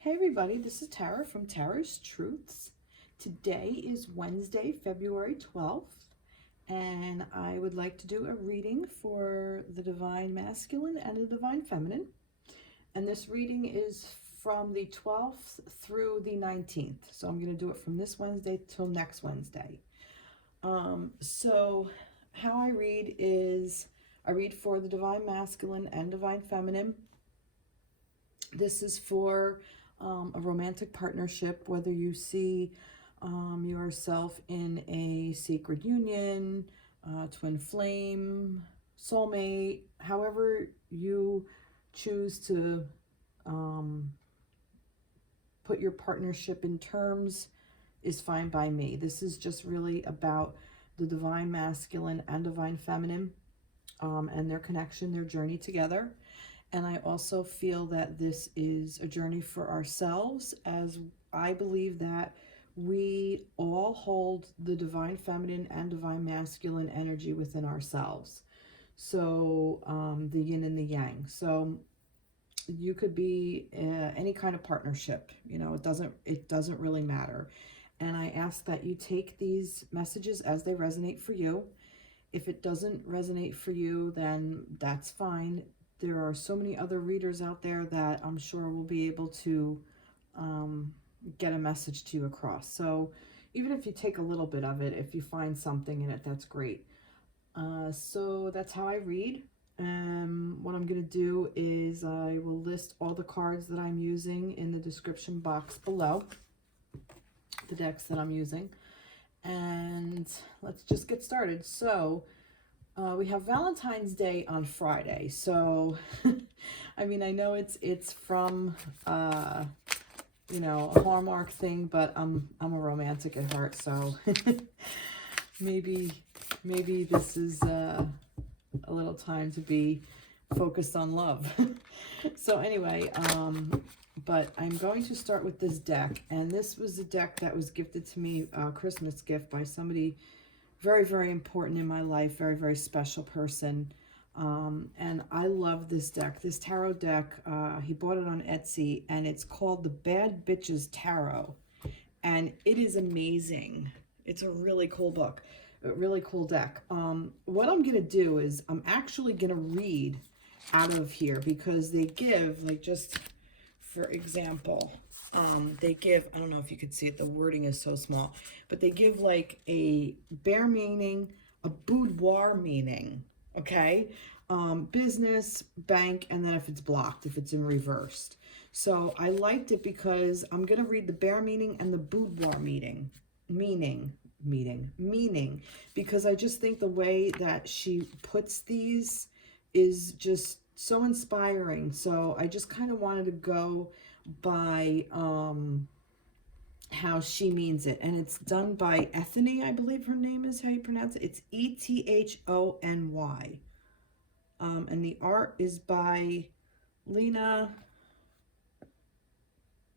Hey everybody, this is Tara from Tara's Truths. Today is Wednesday, February 12th, and I would like to do a reading for the Divine Masculine and the Divine Feminine. And this reading is from the 12th through the 19th. So I'm going to do it from this Wednesday till next Wednesday. So how I read is I read for the Divine Masculine and Divine Feminine. This is for a romantic partnership, whether you see yourself in a sacred union, twin flame, soulmate, however you choose to put your partnership in terms is fine by me. This is just really about the Divine Masculine and Divine Feminine and their connection, their journey together. And I also feel that this is a journey for ourselves, as I believe that we all hold the Divine Feminine and Divine Masculine energy within ourselves. So the yin and the yang. So you could be any kind of partnership, you know, it doesn't really matter. And I ask that you take these messages as they resonate for you. If it doesn't resonate for you, then that's fine. There are so many other readers out there that I'm sure will be able to get a message to you across. So even if you take a little bit of it, if you find something in it, that's great. So that's how I read. What I'm going to do is I will list all the cards that I'm using in the description box below, the decks that I'm using. And let's just get started. So we have Valentine's Day on Friday, so I mean, I know it's from you know, a Hallmark thing, but I'm a romantic at heart, so maybe this is a little time to be focused on love. So anyway, but I'm going to start with this deck, and this was a deck that was gifted to me, a Christmas gift, by somebody very, very important in my life, very, very special person. And I love this deck. This tarot deck, he bought it on Etsy, and it's called the Bad Bitches Tarot. And it is amazing. It's a really cool book, a really cool deck. What I'm going to do is I'm actually going to read out of here, because they give, like, just for example, they give, I don't know if you could see it, the wording is so small, but they give like a bare meaning, a boudoir meaning, okay? Business, bank, and then if it's blocked, if it's in reversed. So I liked it because I'm going to read the bare meaning and the boudoir meaning, because I just think the way that she puts these is just so inspiring. So I just kind of wanted to go by how she means it, and it's done by Ethony, I believe her name is how you pronounce it. It's Ethony, and the art is by Lena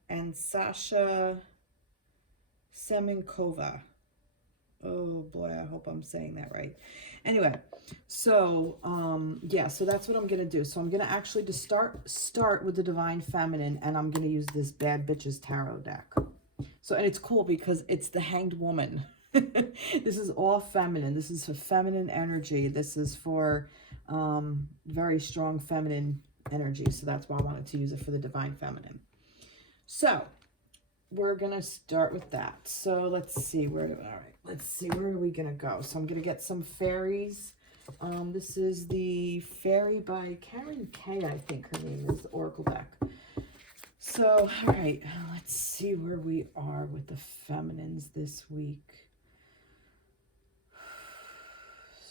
and Sasha Semenkova. Oh boy, I hope I'm saying that right. Anyway, so yeah, so that's what I'm gonna do. So I'm gonna actually just start with the Divine Feminine, and I'm gonna use this Bad Bitches Tarot deck. So, and it's cool because it's the Hanged Woman. This is all feminine. This is for feminine energy. This is for very strong feminine energy. So that's why I wanted to use it for the Divine Feminine. So we're gonna start with that. So let's see where are we gonna go? So I'm gonna get some fairies. This is the Fairy by Karen K, I think her name is, the Oracle deck. So all right, let's see where we are with the feminines this week.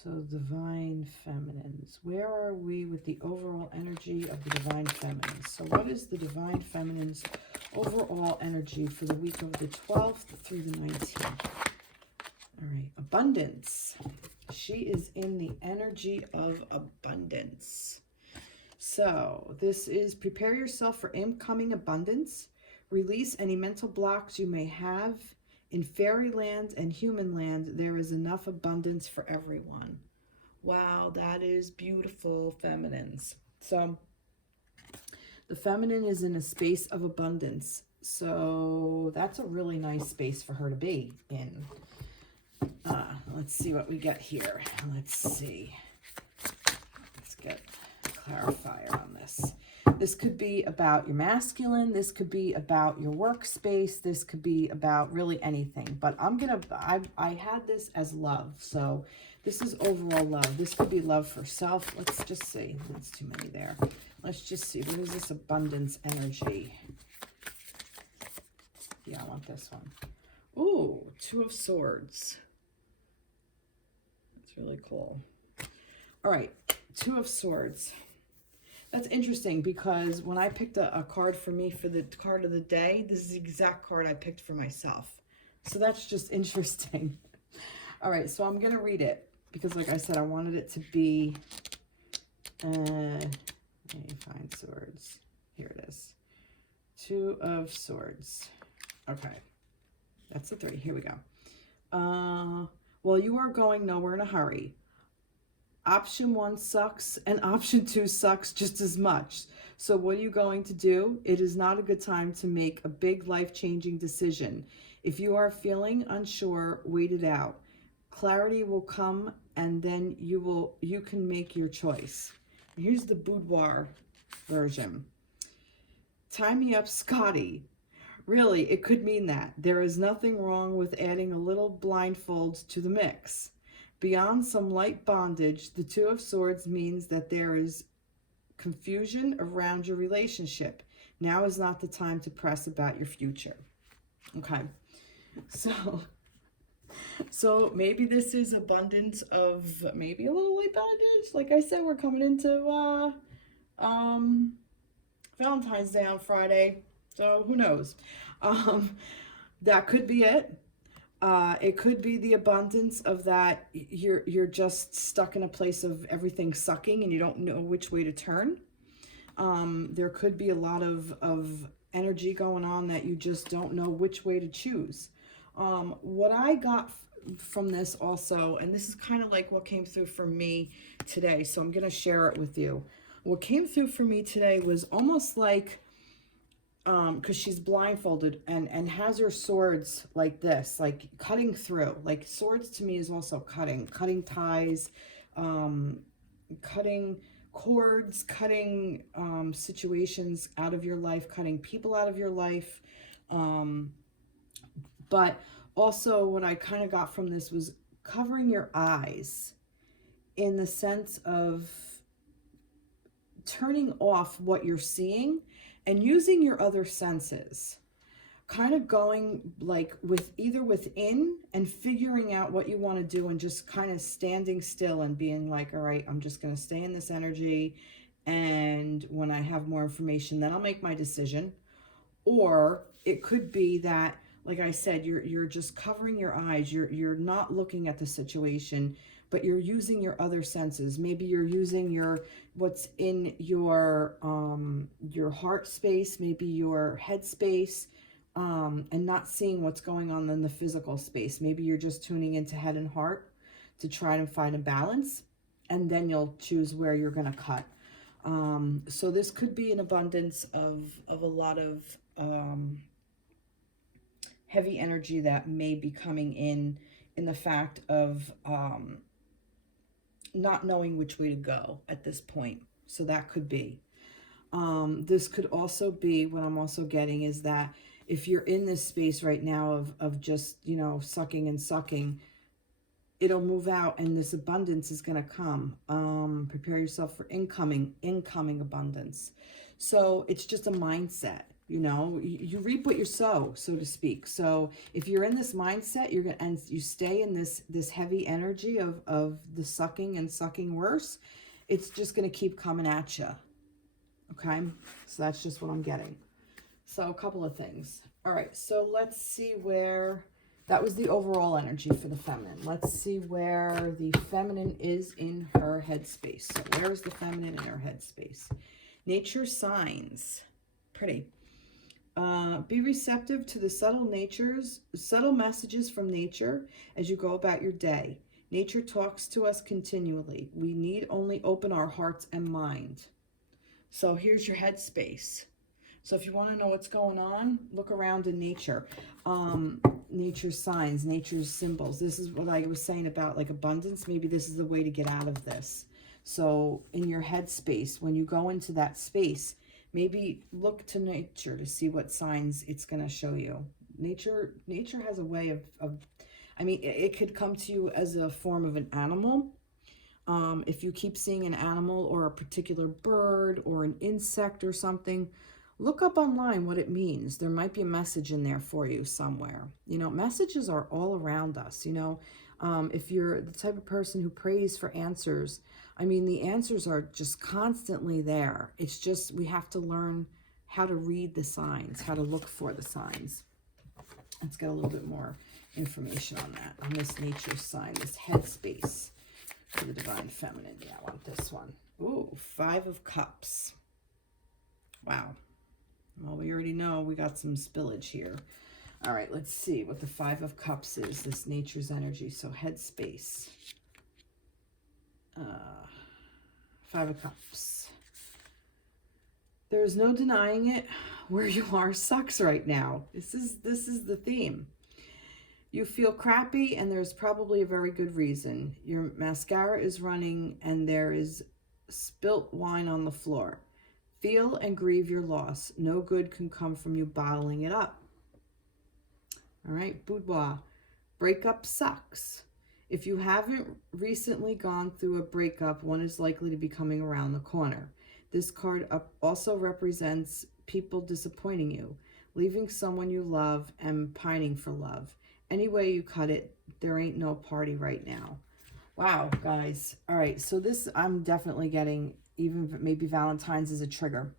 So Divine Feminines, where are we with the overall energy of the Divine Feminines? So what is the Divine Feminines overall energy for the week of the 12th through the 19th? All right, abundance. She is in the energy of abundance. So this is prepare yourself for incoming abundance. Release any mental blocks you may have. In fairyland and human land, there is enough abundance for everyone. Wow, that is beautiful, feminines. So The feminine is in a space of abundance. So that's a really nice space for her to be in. Let's see what we get here. Let's see. Let's get a clarifier on this. This could be about your masculine. This could be about your workspace. This could be about really anything. But I had this as love. So this is overall love. This could be love for self. Let's just see. That's too many there. Let's just see. What is this abundance energy? Yeah, I want this one. Ooh, Two of Swords. That's really cool. All right, Two of Swords. That's interesting because when I picked a card for me for the card of the day, this is the exact card I picked for myself. So that's just interesting. All right, so I'm going to read it because, like I said, I wanted it to be, let me find swords. Here it is. Two of Swords. Okay, that's the 3. Here we go. Well, you are going nowhere in a hurry. Option 1 sucks and option 2 sucks just as much. So what are you going to do? It is not a good time to make a big life-changing decision. If you are feeling unsure, wait it out. Clarity will come and then you can make your choice. Here's the boudoir version. Tie me up, Scotty. Really, it could mean that. There is nothing wrong with adding a little blindfold to the mix. Beyond some light bondage, the Two of Swords means that there is confusion around your relationship. Now is not the time to press about your future. Okay, so maybe this is abundance of maybe a little light bondage. Like I said, we're coming into Valentine's Day on Friday, so who knows? That could be it. It could be the abundance of that you're just stuck in a place of everything sucking and you don't know which way to turn. There could be a lot of energy going on that you just don't know which way to choose. What I got from this also, and this is kind of like what came through for me today, so I'm going to share it with you. What came through for me today was almost like, because she's blindfolded and has her swords like this, like cutting through. Like swords to me is also cutting ties, cutting cords, cutting situations out of your life, cutting people out of your life. But also what I kind of got from this was covering your eyes in the sense of turning off what you're seeing and using your other senses, kind of going like either within and figuring out what you want to do and just kind of standing still and being like, all right, I'm just going to stay in this energy. And when I have more information, then I'll make my decision. Or it could be that, like I said, you're just covering your eyes. You're not looking at the situation, but you're using your other senses. Maybe you're using what's in your heart space, maybe your head space, and not seeing what's going on in the physical space. Maybe you're just tuning into head and heart to try to find a balance, and then you'll choose where you're going to cut. So this could be an abundance of a lot of heavy energy that may be coming in the fact of not knowing which way to go at this point. So that could be. This could also be, what I'm also getting is that if you're in this space right now of just, sucking and sucking, it'll move out and this abundance is going to come. Prepare yourself for incoming abundance. So it's just a mindset. You reap what you sow, so to speak. So if you're in this mindset, and you stay in this heavy energy of the sucking and sucking worse, it's just going to keep coming at you. Okay, so that's just what I'm getting. So a couple of things. All right, so let's see where that was the overall energy for the feminine. Let's see where the feminine is in her headspace. So where is the feminine in her headspace? Nature signs. Pretty. Be receptive to the subtle messages from nature as you go about your day. Nature talks to us continually. We need only open our hearts and mind. So here's your headspace. So if you want to know what's going on, look around in nature. Nature's signs, nature's symbols. This is what I was saying about like abundance. Maybe this is the way to get out of this. So in your head space, when you go into that space, maybe look to nature to see what signs it's going to show you. Nature has a way of I mean, it could come to you as a form of an animal. If you keep seeing an animal or a particular bird or an insect or something, look up online what it means. There might be a message in there for you somewhere. You know, messages are all around us, you know. If you're the type of person who prays for answers, I mean, the answers are just constantly there. It's just we have to learn how to read the signs, how to look for the signs. Let's get a little bit more information on that, on this nature sign, this headspace for the Divine Feminine. Yeah, I want this one. Ooh, 5 of Cups. Wow. Well, we already know we got some spillage here. All right, let's see what the 5 of Cups is, this nature's energy. So headspace. 5 of Cups. There's no denying it. Where you are sucks right now. This is the theme. You feel crappy, and there's probably a very good reason. Your mascara is running, and there is spilt wine on the floor. Feel and grieve your loss. No good can come from you bottling it up. All right, boudoir. Breakup sucks. If you haven't recently gone through a breakup, one is likely to be coming around the corner. This card also represents people disappointing you, leaving someone you love and pining for love. Any way you cut it, there ain't no party right now. Wow, guys. All right, so this I'm definitely getting, even maybe Valentine's is a trigger.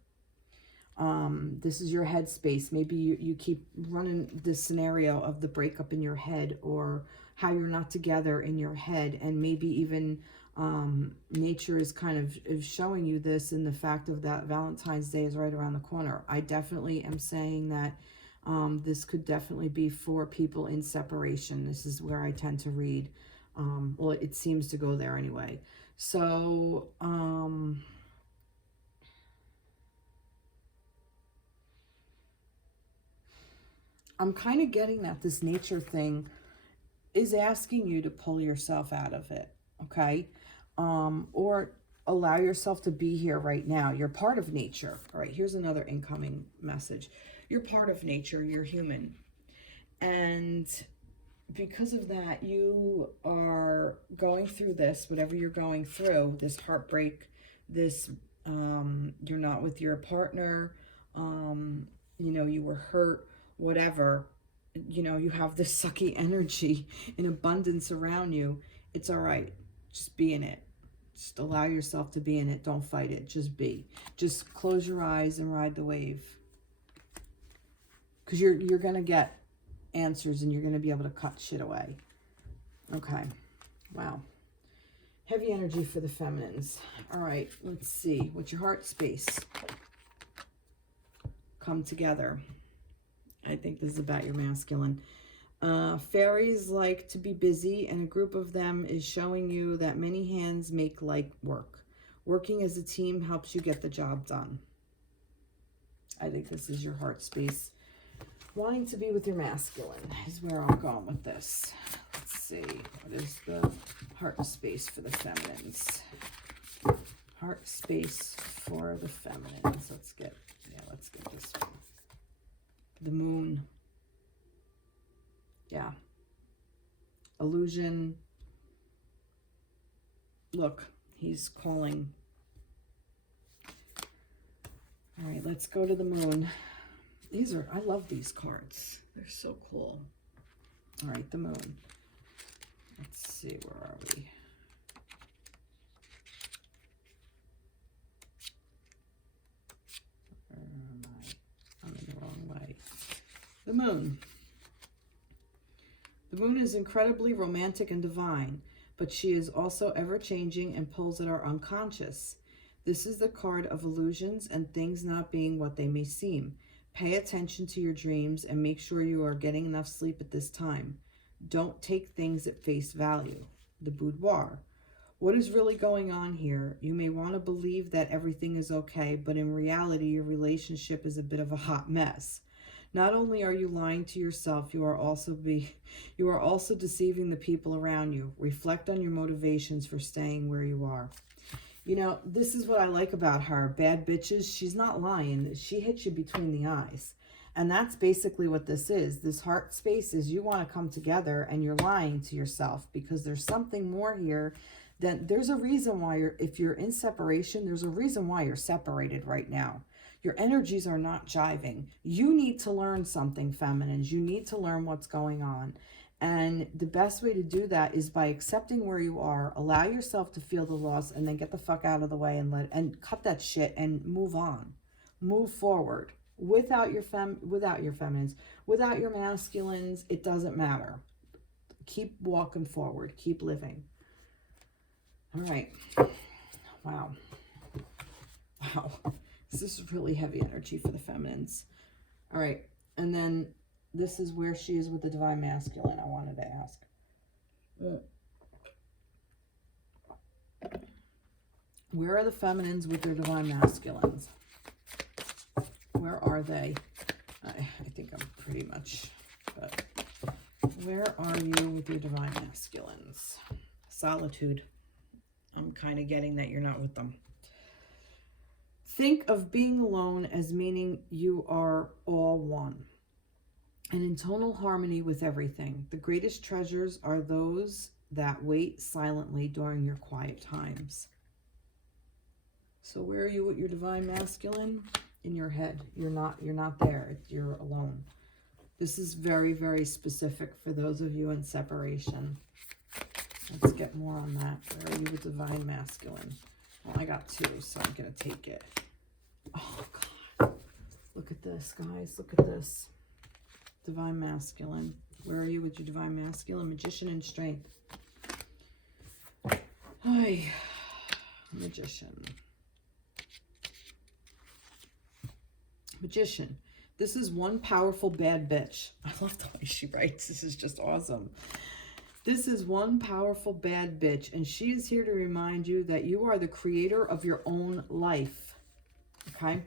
This is your headspace. Maybe you keep running this scenario of the breakup in your head, or how you're not together in your head, and maybe even nature is kind of showing you this in the fact of that Valentine's Day is right around the corner. I definitely am saying that this could definitely be for people in separation. This is where I tend to read. Well, it seems to go there anyway. So, I'm kind of getting that this nature thing is asking you to pull yourself out of it, okay? Or allow yourself to be here right now. You're part of nature. All right, here's another incoming message. You're part of nature. You're human. And because of that, you are going through this, whatever you're going through, this heartbreak, this, you're not with your partner, you know, you were hurt, whatever, you know, you have this sucky energy in abundance around you. It's all right. Just be in it. Just allow yourself to be in it. Don't fight it. Just be. Just close your eyes and ride the wave. Because you're going to get answers, and you're going to be able to cut shit away. Okay. Wow. Heavy energy for the feminines. All right. Let's see. What's your heart space? Come together. I think this is about your masculine. Fairies like to be busy, and a group of them is showing you that many hands make light work. Working as a team helps you get the job done. I think this is your heart space. Wanting to be with your masculine is where I'm going with this. Let's see. What is the heart space for the feminines? Heart space for the feminines. Let's get this one. The moon. Yeah. Illusion. Look, he's calling. All right, let's go to the moon. I love these cards. They're so cool. All right, the moon. Let's see, where are we? Where am I? I'm in the wrong way. The moon. The moon is incredibly romantic and divine, but she is also ever-changing and pulls at our unconscious. This is the card of illusions and things not being what they may seem. Pay attention to your dreams and make sure you are getting enough sleep at this time. Don't take things at face value. The boudoir. What is really going on here? You may want to believe that everything is okay, but in reality, your relationship is a bit of a hot mess. Not only are you lying to yourself, you are also deceiving the people around you. Reflect on your motivations for staying where you are. You know, this is what I like about her. Bad bitches, she's not lying. She hits you between the eyes. And that's basically what this is. This heart space is you want to come together and you're lying to yourself because there's something more here. Then there's a reason why if you're in separation, there's a reason why you're separated right now. Your energies are not jiving. You need to learn something, feminines. You need to learn what's going on. And the best way to do that is by accepting where you are, allow yourself to feel the loss, and then get the fuck out of the way and cut that shit and move on. Move forward. Without your feminines, without your masculines, it doesn't matter. Keep walking forward. Keep living. All right. Wow. Wow. This is really heavy energy for the feminines. All right. And then this is where she is with the divine masculine, I wanted to ask. Where are the feminines with their divine masculines? Where are they? I think I'm pretty much, but where are you with your divine masculines? Solitude. I'm kind of getting that you're not with them. Think of being alone as meaning you are all one and in tonal harmony with everything. The greatest treasures are those that wait silently during your quiet times. So where are you with your divine masculine? In your head. You're not there. You're alone. This is very, very specific for those of you in separation. Let's get more on that. Where are you with divine masculine? Well, I got two, so I'm going to take it. Oh, God. Look at this, guys. Look at this. Divine masculine. Where are you with your divine masculine? Magician and strength. Hi. Magician. Magician. This is one powerful bad bitch. I love the way she writes. This is just awesome. This is one powerful bad bitch, and she is here to remind you that you are the creator of your own life. Okay?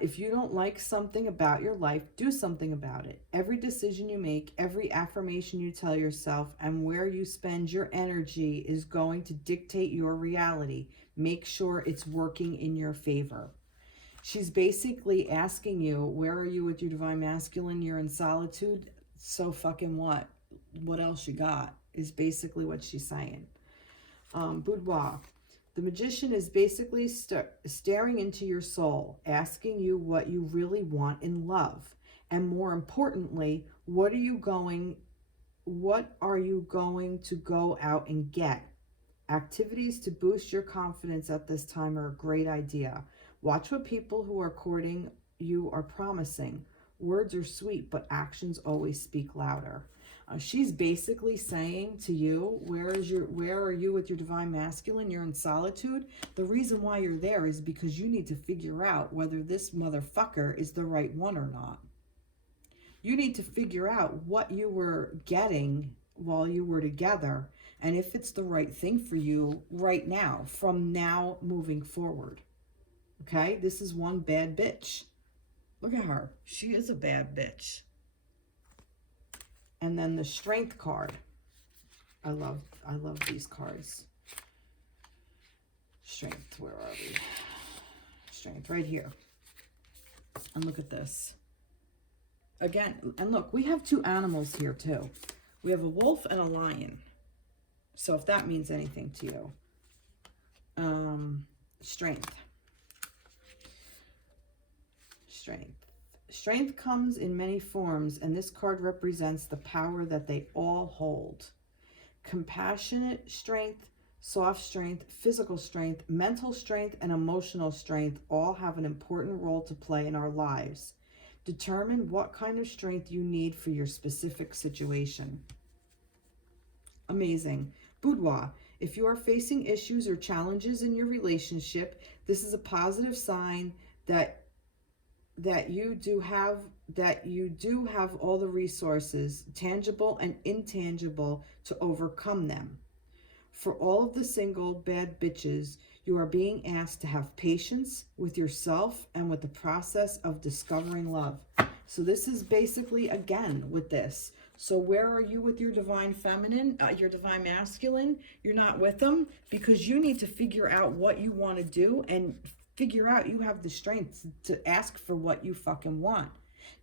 If you don't like something about your life, do something about it. Every decision you make, every affirmation you tell yourself, and where you spend your energy is going to dictate your reality. Make sure it's working in your favor. She's basically asking you, where are you with your divine masculine? You're in solitude. So fucking what? What else you got? Is basically what she's saying. Boudoir. The magician is basically staring into your soul, asking you what you really want in love. And more importantly, what are you going to go out and get? Activities to boost your confidence at this time are a great idea. Watch what people who are courting you are promising. Words are sweet, but actions always speak louder. She's basically saying to you, where are you with your divine masculine? You're in solitude. The reason why you're there is because you need to figure out whether this motherfucker is the right one or not. You need to figure out what you were getting while you were together and if it's the right thing for you right now, from now moving forward. Okay? This is one bad bitch. Look at her. She is a bad bitch. And then the strength card. I love these cards. Strength, where are we? Strength, right here. And look at this. Again, and look, we have two animals here too. We have a wolf and a lion. So if that means anything to you. Strength. Strength. Strength comes in many forms, and this card represents the power that they all hold. Compassionate strength, soft strength, physical strength, mental strength, and emotional strength all have an important role to play in our lives. Determine what kind of strength you need for your specific situation. Amazing. Boudoir. If you are facing issues or challenges in your relationship, this is a positive sign that you do have all the resources, tangible and intangible, to overcome them. For all of the single bad bitches, you are being asked to have patience with yourself and with the process of discovering love. So this is basically, again, with this. So where are you with your divine feminine, your divine masculine? You're not with them because you need to figure out what you want to do and figure out you have the strength to ask for what you fucking want.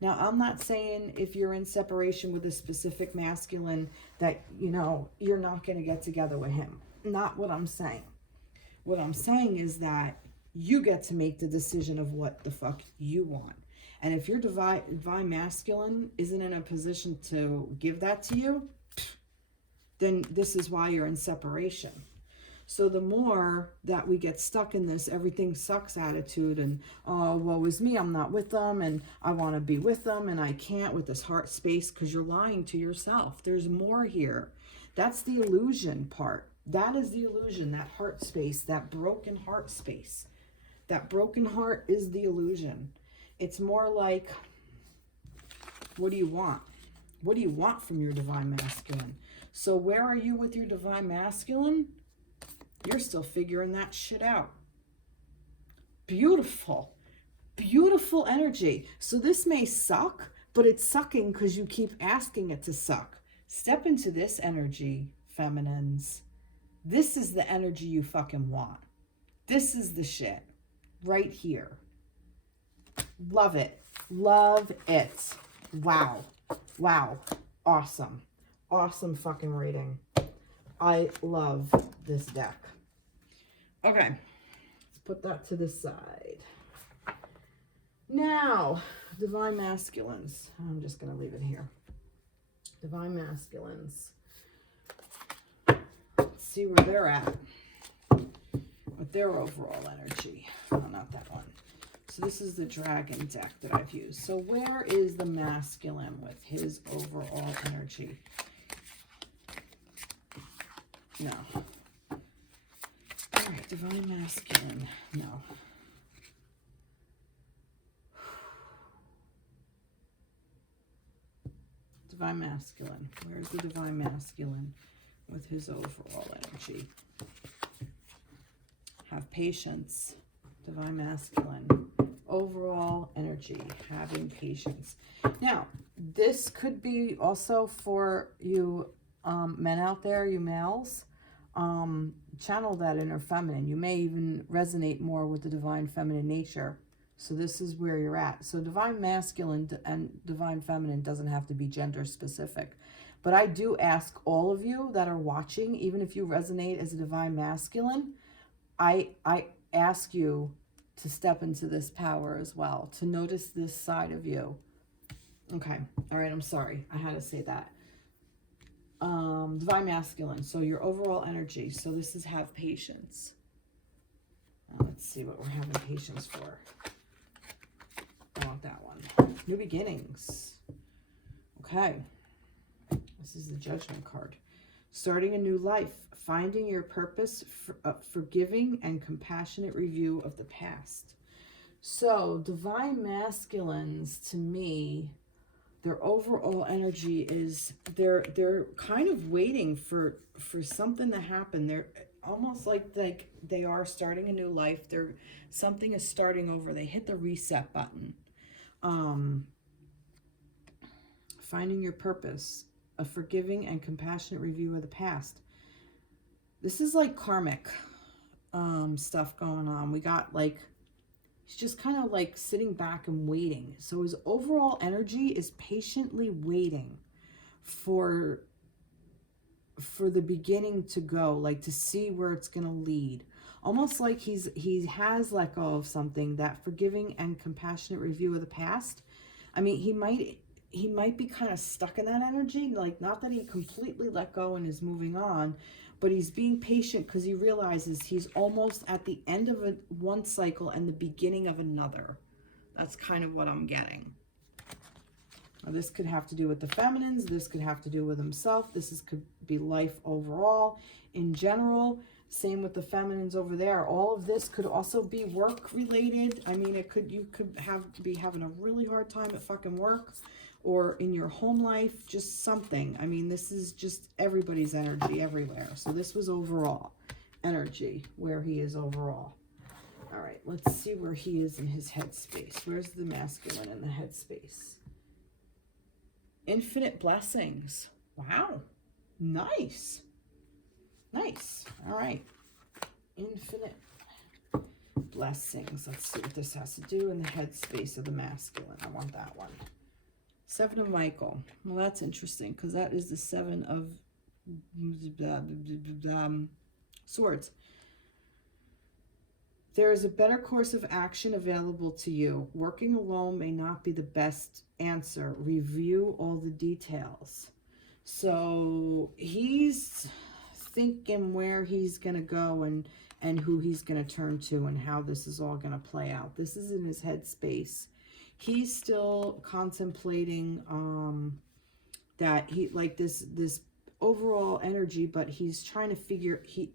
Now, I'm not saying if you're in separation with a specific masculine that, you know, you're not going to get together with him. Not what I'm saying. What I'm saying is that you get to make the decision of what the fuck you want. And if your divine masculine isn't in a position to give that to you, then this is why you're in separation. So the more that we get stuck in this everything sucks attitude and, oh, woe is me, I'm not with them, and I want to be with them, and I can't with this heart space, because you're lying to yourself. There's more here. That's the illusion part. That is the illusion, that heart space, that broken heart space. That broken heart is the illusion. It's more like, what do you want? What do you want from your divine masculine? So where are you with your divine masculine? You're still figuring that shit out. Beautiful. Beautiful energy. So this may suck, but it's sucking because you keep asking it to suck. Step into this energy, feminines. This is the energy you fucking want. This is the shit. Right here. Love it. Love it. Wow. Wow. Awesome. Awesome fucking reading. I love this deck. Okay. Let's put that to the side. Now, divine masculines. I'm just going to leave it here. Divine masculines. Let's see where they're at with their overall energy. Oh, not that one. So this is the dragon deck that I've used. So where is the masculine with his overall energy? No. All right, divine masculine. No. Divine masculine. Where's the divine masculine with his overall energy? Have patience. Divine masculine. Overall energy. Having patience. Now, this could be also for you men out there, you males. Channel that inner feminine. You may even resonate more with the divine feminine nature. So this is where you're at. So divine masculine and divine feminine doesn't have to be gender specific. But I do ask all of you that are watching, even if you resonate as a divine masculine, I ask you to step into this power as well, to notice this side of you. Okay. All right. I'm sorry. I had to say that. Divine masculine. So your overall energy. So this is have patience. Let's see what we're having patience for. I want that one. New beginnings. Okay. This is the judgment card. Starting a new life. Finding your purpose. Forgiving and compassionate review of the past. So divine masculines, to me, their overall energy is they're kind of waiting for something to happen. They're almost like they are starting a new life. Something is starting over. They hit the reset button. Finding your purpose, a forgiving and compassionate review of the past. This is like karmic stuff going on. We got like, he's just kind of like sitting back and waiting. So his overall energy is patiently waiting for the beginning to go, like to see where it's going to lead. Almost like he has let go of something, that forgiving and compassionate review of the past. I mean, he might be kind of stuck in that energy, like not that he completely let go and is moving on, but he's being patient because he realizes he's almost at the end of one cycle and the beginning of another. That's kind of what I'm getting. Now, this could have to do with the feminines. This could have to do with himself. Could be life overall. In general, same with the feminines over there. All of this could also be work related. I mean, you could be having a really hard time at fucking work, or in your home life, just something. I mean, this is just everybody's energy everywhere. So this was overall energy, where he is overall. All right, let's see where he is in his headspace. Where's the masculine in the headspace? Infinite blessings. Wow. Nice. Nice. All right. Infinite blessings. Let's see what this has to do in the headspace of the masculine. I want that one. Seven of Michael. Well, that's interesting because that is the seven of swords. There is a better course of action available to you. Working alone may not be the best answer. Review all the details. So he's thinking where he's going to go and who he's going to turn to and how this is all going to play out. This is in his headspace. He's still contemplating that he like this overall energy, but he's trying to figure, he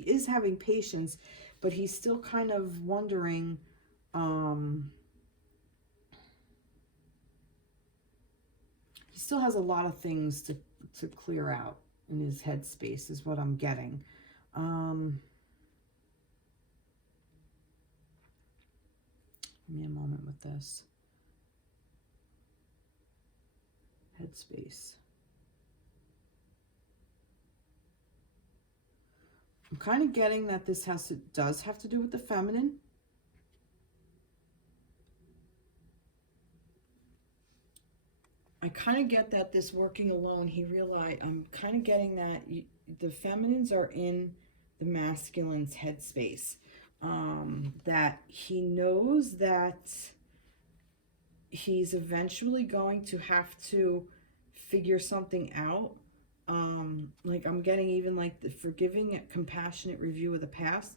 is having patience, but he's still kind of wondering he still has a lot of things to clear out in his headspace is what I'm getting. Give me a moment with this. Headspace. I'm kind of getting that this does have to do with the feminine. I kind of get that this working alone, he realized, I'm kind of getting that the feminines are in the masculine's headspace. That he knows that he's eventually going to have to figure something out. Like I'm getting even like the forgiving, compassionate review of the past.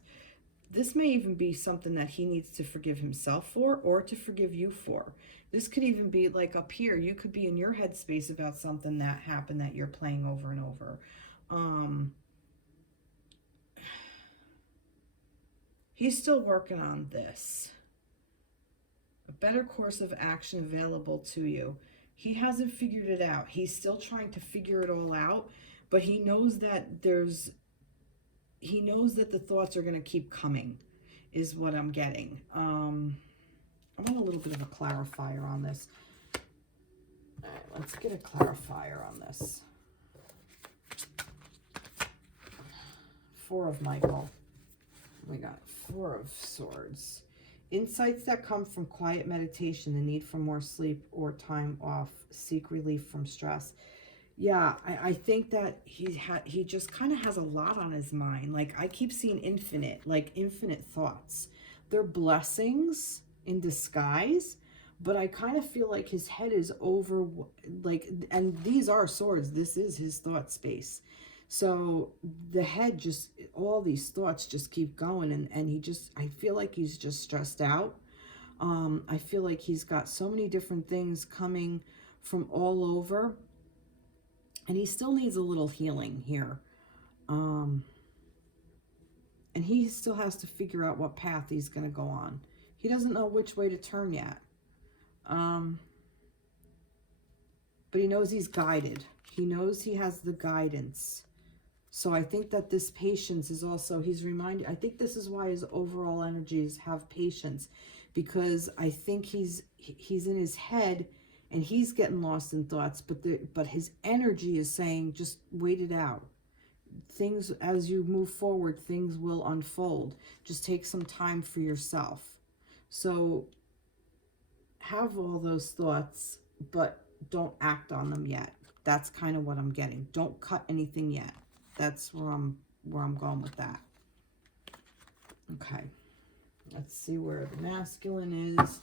This may even be something that he needs to forgive himself for or to forgive you for. This could even be like up here. You could be in your headspace about something that happened that you're playing over and over. He's still working on this. A better course of action available to you. He hasn't figured it out. He's still trying to figure it all out, but he knows that the thoughts are going to keep coming, is what I'm getting. I want a little bit of a clarifier on this. All right, let's get a clarifier on this. Four of Michael. We got Four of Swords. Insights that come from quiet meditation, the need for more sleep or time off, seek relief from stress. Yeah, I think that he just kind of has a lot on his mind. Like I keep seeing infinite thoughts. They're blessings in disguise, but I kind of feel like his head is over, like, and these are swords. This is his thought space. So the head just, all these thoughts just keep going, and I feel like he's just stressed out. I feel like he's got so many different things coming from all over, and he still needs a little healing here. And he still has to figure out what path he's going to go on. He doesn't know which way to turn yet. But he knows he's guided. He knows he has the guidance. So I think that this patience is also, he's reminded, I think this is why his overall energies have patience, because I think he's in his head and he's getting lost in thoughts, but his energy is saying, just wait it out. Things, as you move forward, things will unfold. Just take some time for yourself. So have all those thoughts, but don't act on them yet. That's kind of what I'm getting. Don't cut anything yet. That's where I'm going with that. Okay. Let's see where the masculine is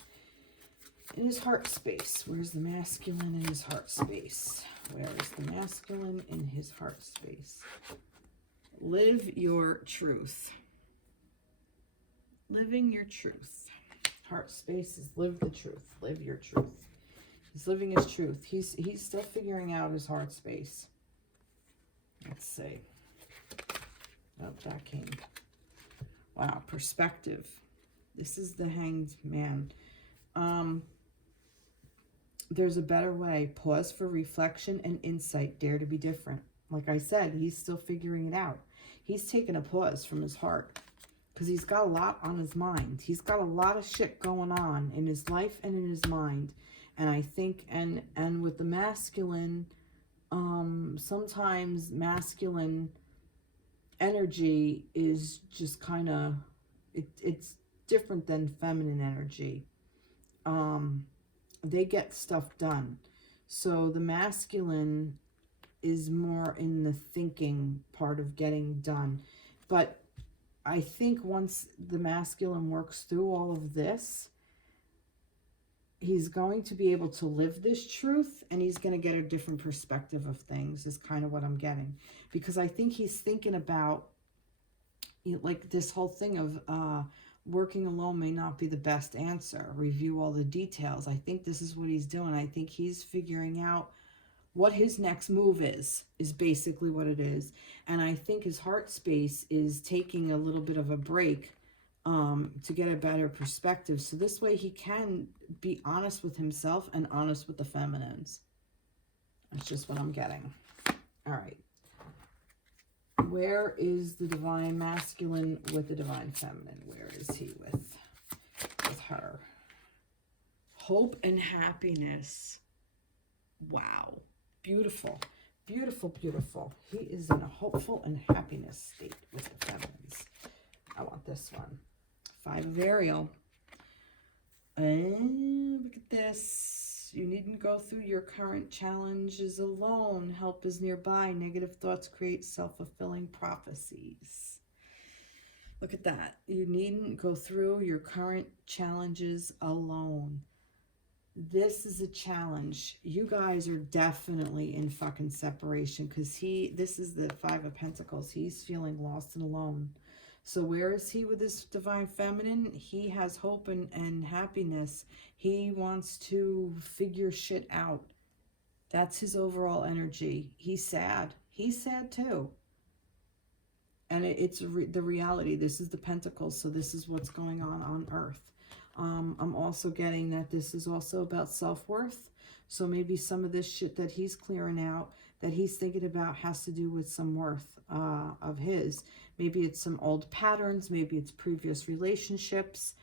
in his heart space. Where's the masculine in his heart space? Where is the masculine in his heart space? Live your truth. Living your truth. Heart space is live the truth. Live your truth. He's living his truth. He's still figuring out his heart space. Let's see. Oh, that came. Wow, perspective. This is the Hanged Man. There's a better way. Pause for reflection and insight. Dare to be different. Like I said, he's still figuring it out. He's taking a pause from his heart because he's got a lot on his mind. He's got a lot of shit going on in his life and in his mind. And I think, and with the masculine, sometimes masculine energy is just kind of, it's different than feminine energy. They get stuff done. So the masculine is more in the thinking part of getting done. But I think once the masculine works through all of this, he's going to be able to live this truth, and he's going to get a different perspective of things, is kind of what I'm getting. Because I think he's thinking about, like, this whole thing of working alone may not be the best answer. Review all the details. I think this is what he's doing. I think he's figuring out what his next move is basically what it is. And I think his heart space is taking a little bit of a break to get a better perspective. So this way he can be honest with himself and honest with the feminines. That's just what I'm getting. All right. Where is the divine masculine with the divine feminine? Where is he with her? Hope and happiness. Wow. Beautiful. Beautiful, beautiful. He is in a hopeful and happiness state with the feminines. I want this one. 5 of Ariel. And look at this. You needn't go through your current challenges alone. Help is nearby. Negative thoughts create self-fulfilling prophecies. Look at that. You needn't go through your current challenges alone. This is a challenge. You guys are definitely in fucking separation because this is the 5 of Pentacles. He's feeling lost and alone. So where is he with this divine feminine? He has hope and happiness. He wants to figure shit out. That's his overall energy. He's sad. He's sad too. And it's the reality. This is the Pentacles. So this is what's going on Earth. I'm also getting that this is also about self-worth. So maybe some of this shit that he's clearing out, that he's thinking about, has to do with some worth of his. Maybe it's some old patterns. Maybe it's previous relationships.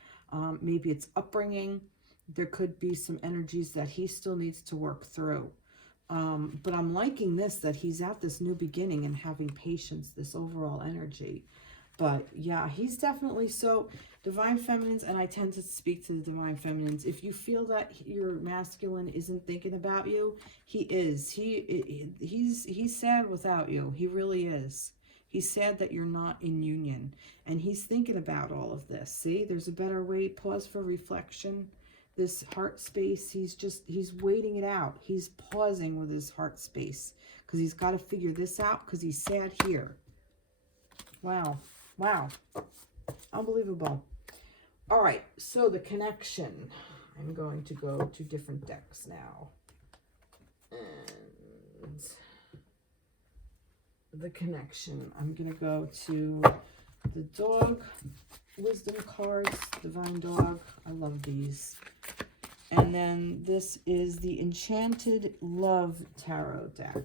Maybe it's upbringing. There could be some energies that he still needs to work through. But I'm liking this, that he's at this new beginning and having patience, this overall energy. But yeah, he's definitely, so divine feminines, and I tend to speak to the divine feminines. If you feel that your masculine isn't thinking about you, he is. He's sad without you. He really is. He's sad that you're not in union. And he's thinking about all of this. See, there's a better way. Pause for reflection. This heart space, he's waiting it out. He's pausing with his heart space because he's got to figure this out because he's sad here. Wow. Wow. Unbelievable. All right. So the connection. I'm going to go to different decks now. And the connection. I'm going to go to the dog wisdom cards, divine dog. I love these. And then this is the Enchanted Love Tarot deck.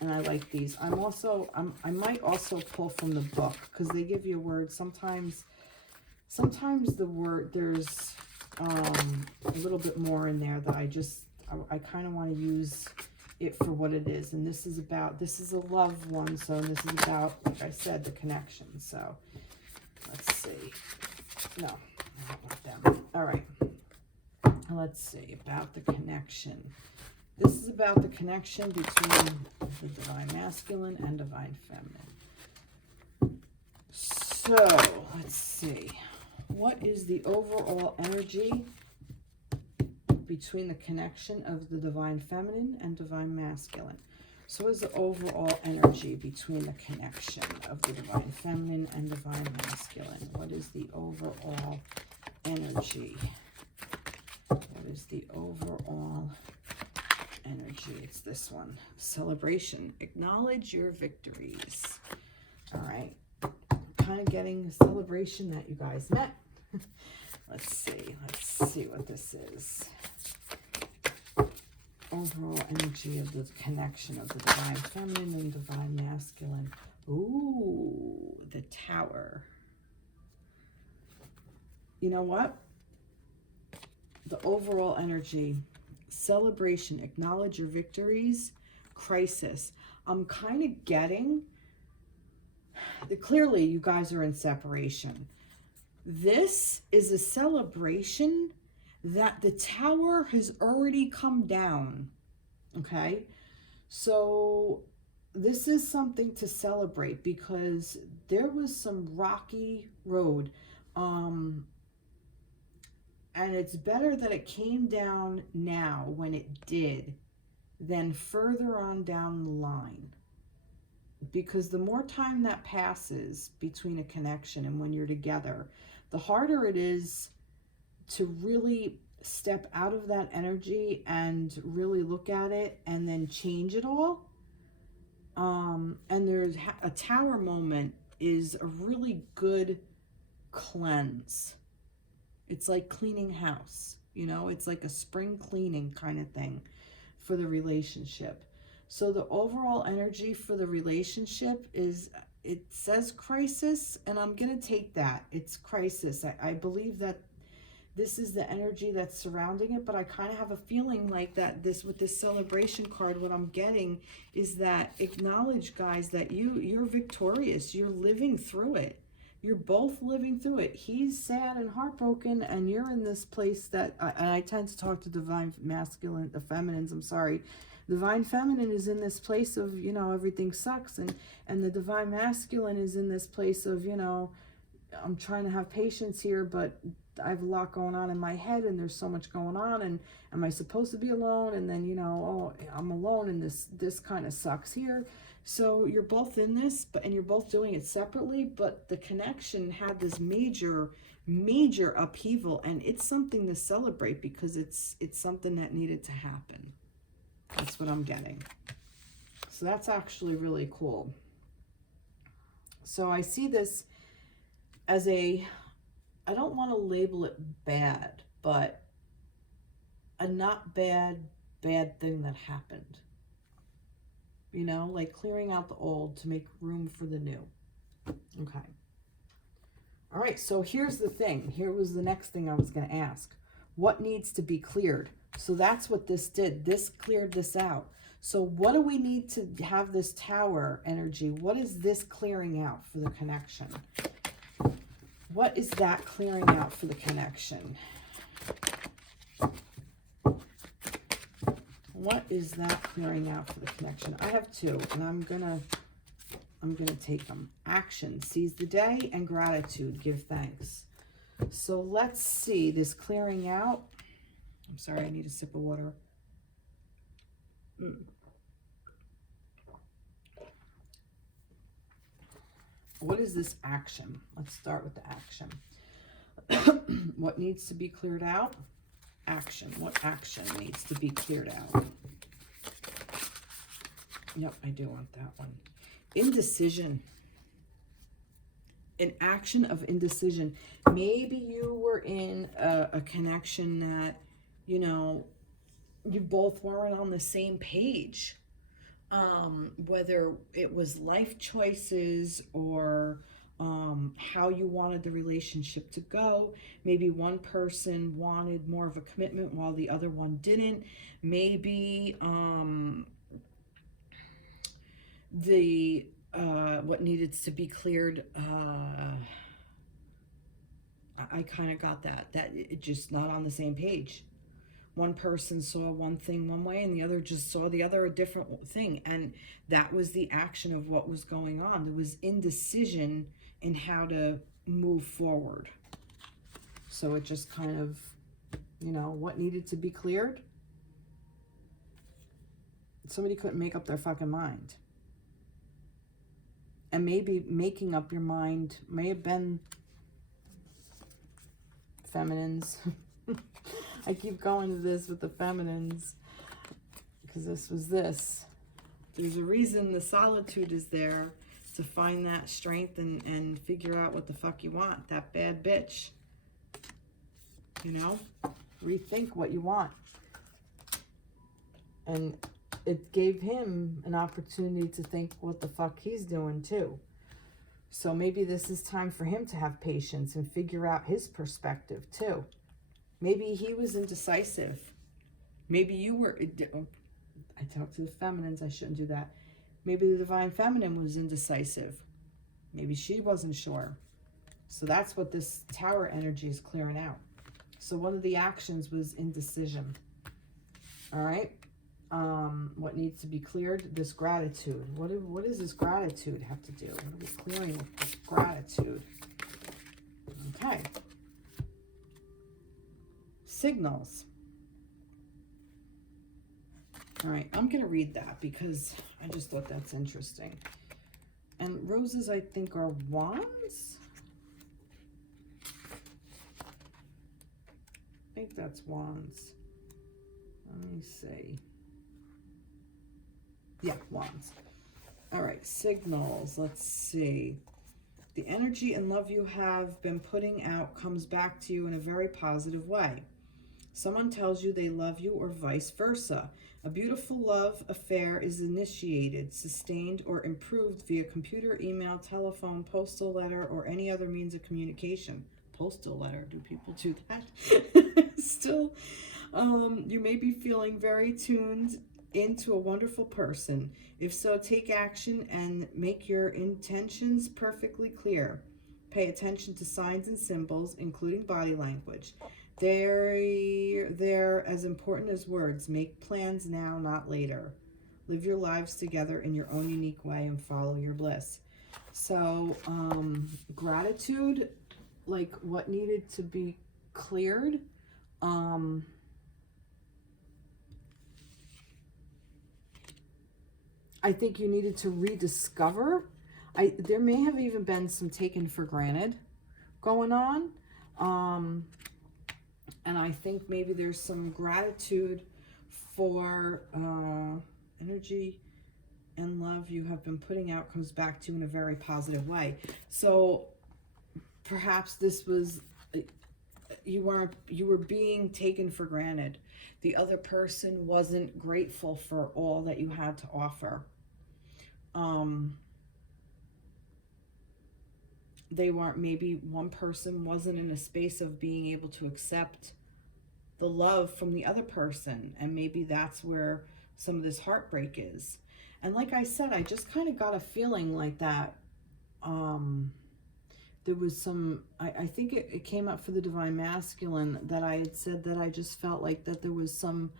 And I like these. I might also pull from the book because they give you a word. Sometimes the word, there's a little bit more in there that I kind of want to use it for what it is. And this is a love one. So this is about, like I said, the connection. So let's see. No, I don't want them. All right. Let's see about the connection. This is about the connection between the divine masculine and divine feminine. So, let's see. What is the overall energy between the connection of the divine feminine and divine masculine? So what is the overall energy between the connection of the divine feminine and divine masculine? What is the overall energy? What is the overall energy? It's this one. Celebration. Acknowledge your victories. All right. Kind of getting the celebration that you guys met. Let's see. Let's see what this is. overall energy of the connection of the divine feminine and divine masculine. Ooh, the Tower. You know what? The overall energy, celebration, acknowledge your victories, crisis. I'm kind of getting, clearly you guys are in separation. This is a celebration that the Tower has already come down, okay? So this is something to celebrate because there was some rocky road, and it's better that it came down now when it did than further on down the line, because the more time that passes between a connection and when you're together, the harder it is to really step out of that energy and really look at it and then change it all. And there's a Tower moment is a really good cleanse. It's like cleaning house, you know, it's like a spring cleaning kind of thing for the relationship. So the overall energy for the relationship is, it says crisis, and I'm going to take that. It's crisis. I believe that this is the energy that's surrounding it, but I kind of have a feeling like that this, with this celebration card, what I'm getting is that acknowledge, guys, that you're victorious. You're living through it. You're both living through it. He's sad and heartbroken, and you're in this place that, and I tend to talk to divine masculine, the feminines, I'm sorry. Divine feminine is in this place of, you know, everything sucks, and the divine masculine is in this place of, you know, I'm trying to have patience here, but I have a lot going on in my head, and there's so much going on, and am I supposed to be alone? And then, you know, oh, I'm alone, and this kind of sucks here. So you're both in this, and you're both doing it separately, but the connection had this major upheaval, and it's something to celebrate because it's something that needed to happen. That's what I'm getting. So that's actually really cool. So I see this as I don't want to label it bad, but a not bad thing that happened. You know, like clearing out the old to make room for the new. Okay. All right, so here's the thing. Here was the next thing I was going to ask. What needs to be cleared? So that's what this did. This cleared this out. So what do we need to have this Tower energy? What is this clearing out for the connection? What is that clearing out for the connection? What is that clearing out for the connection? I have two, and I'm gonna take them. Action, seize the day, and gratitude, give thanks. So let's see this clearing out. I'm sorry, I need a sip of water. What is this action? Let's start with the action. What needs to be cleared out? Action. What action needs to be cleared out? Yep, I do want that one. Indecision. An action of indecision. Maybe you were in a connection that, you know, you both weren't on the same page. Whether it was life choices or how you wanted the relationship to go. Maybe one person wanted more of a commitment while the other one didn't. Maybe what needed to be cleared, I kind of got that it just not on the same page. One person saw one thing one way and the other just saw the other a different thing. And that was the action of what was going on. There was indecision in how to move forward. So it just kind of, you know, what needed to be cleared? Somebody couldn't make up their fucking mind. And maybe making up your mind may have been feminines. I keep going to this with the feminines because this was this. There's a reason the solitude is there, to find that strength and figure out what the fuck you want. That bad bitch. You know? Rethink what you want. And it gave him an opportunity to think what the fuck he's doing too. So maybe this is time for him to have patience and figure out his perspective too. Maybe he was indecisive. Maybe you were... I talked to the feminines, I shouldn't do that. Maybe the divine feminine was indecisive. Maybe she wasn't sure. So that's what this Tower energy is clearing out. So one of the actions was indecision. All right. What needs to be cleared? This gratitude. What does this gratitude have to do? What are we clearing with this gratitude? Okay. Signals. All right, I'm going to read that because I just thought that's interesting. And roses, I think, are wands. I think that's wands. Let me see. Yeah, wands. All right, signals. Let's see. The energy and love you have been putting out comes back to you in a very positive way. Someone tells you they love you or vice versa. A beautiful love affair is initiated, sustained, or improved via computer, email, telephone, postal letter, or any other means of communication. Postal letter, do people do that? Still, you may be feeling very tuned into a wonderful person. If so, take action and make your intentions perfectly clear. Pay attention to signs and symbols, including body language. They're as important as words. Make plans now, not later. Live your lives together in your own unique way and follow your bliss. So, gratitude, like what needed to be cleared. I think you needed to rediscover. There may have even been some taken for granted going on. And I think maybe there's some gratitude for energy and love you have been putting out comes back to you in a very positive way. So perhaps this was, you were being taken for granted. The other person wasn't grateful for all that you had to offer. They weren't, maybe one person wasn't in a space of being able to accept the love from the other person, and maybe that's where some of this heartbreak is. And like I said, I just kind of got a feeling like that there was some, I think it came up for the divine masculine that I had said that I just felt like that there was some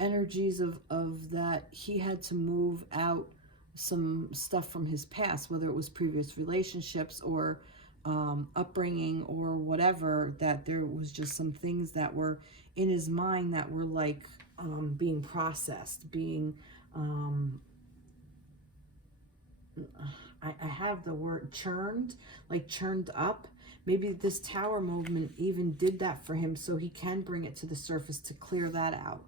energies of that he had to move out some stuff from his past, whether it was previous relationships or upbringing or whatever, that there was just some things that were in his mind that were like being processed, being I have the word churned, like churned up. Maybe this Tower movement even did that for him so he can bring it to the surface to clear that out.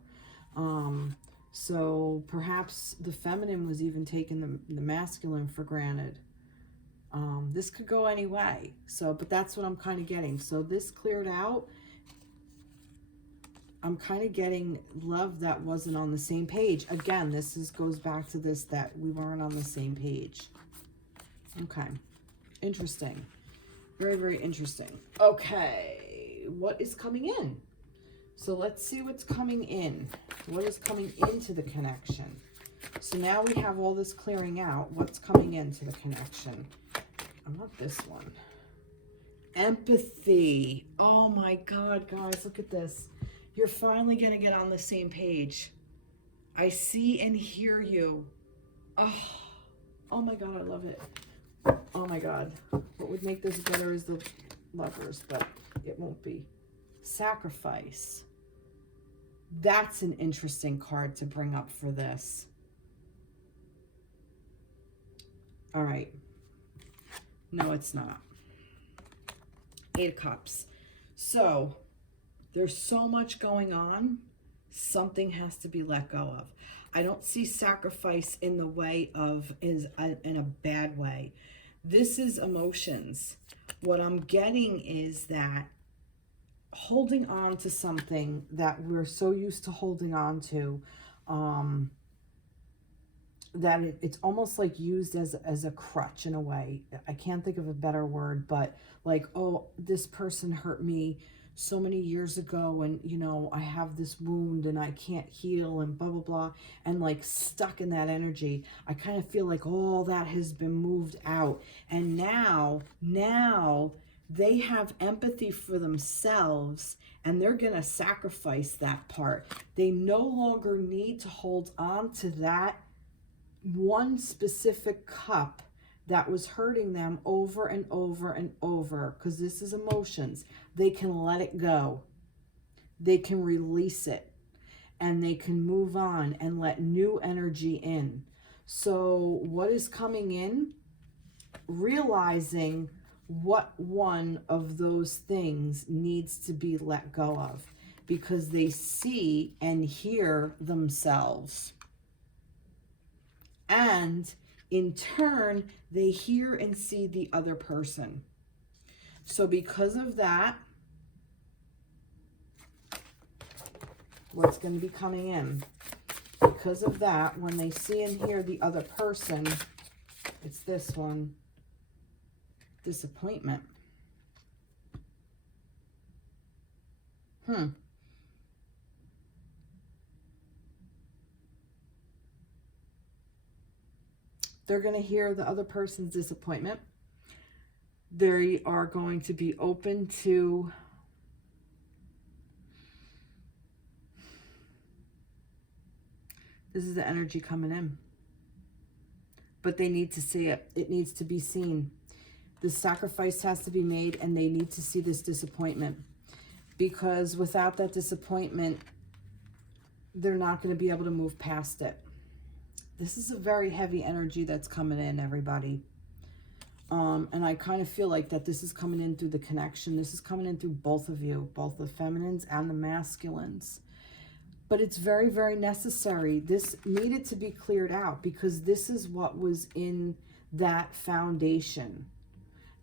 So perhaps the feminine was even taking the masculine for granted. This could go any way. So, but that's what I'm kind of getting. So this cleared out. I'm kind of getting love that wasn't on the same page. Again, this goes back to this, that we weren't on the same page. Okay. Interesting. Very, very interesting. Okay. What is coming in? So let's see what's coming in. What is coming into the connection? So now we have all this clearing out. What's coming into the connection? I want this one. Empathy. Oh my God, guys, look at this. You're finally going to get on the same page. I see and hear you. Oh my God, I love it. Oh my God. What would make this better is the Lovers, but it won't be. Sacrifice. That's an interesting card to bring up for this. All right. No, it's not. 8 of Cups. So there's so much going on. Something has to be let go of. I don't see sacrifice in the way of, in a bad way. This is emotions. What I'm getting is that holding on to something that we're so used to holding on to, that it's almost like used as a crutch in a way. I can't think of a better word, but like, oh, this person hurt me so many years ago, and you know, I have this wound and I can't heal and blah blah blah, and like stuck in that energy. I kind of feel like all that has been moved out, and now they have empathy for themselves, and they're gonna sacrifice that part. They no longer need to hold on to that one specific cup that was hurting them over and over and over, because this is emotions. They can let it go. They can release it, and they can move on and let new energy in. So what is coming in? Realizing what one of those things needs to be let go of, because they see and hear themselves. And in turn, they hear and see the other person. So because of that, what's going to be coming in? Because of that, when they see and hear the other person, it's this one, disappointment. They're going to hear the other person's disappointment. They are going to be open to this is the energy coming in. But they need to see it. It needs to be seen. The sacrifice has to be made, and they need to see this disappointment. Because without that disappointment, they're not going to be able to move past it. This is a very heavy energy that's coming in, everybody. And I kind of feel like that this is coming in through the connection. This is coming in through both of you, both the feminines and the masculines. But it's very, very necessary. This needed to be cleared out, because this is what was in that foundation.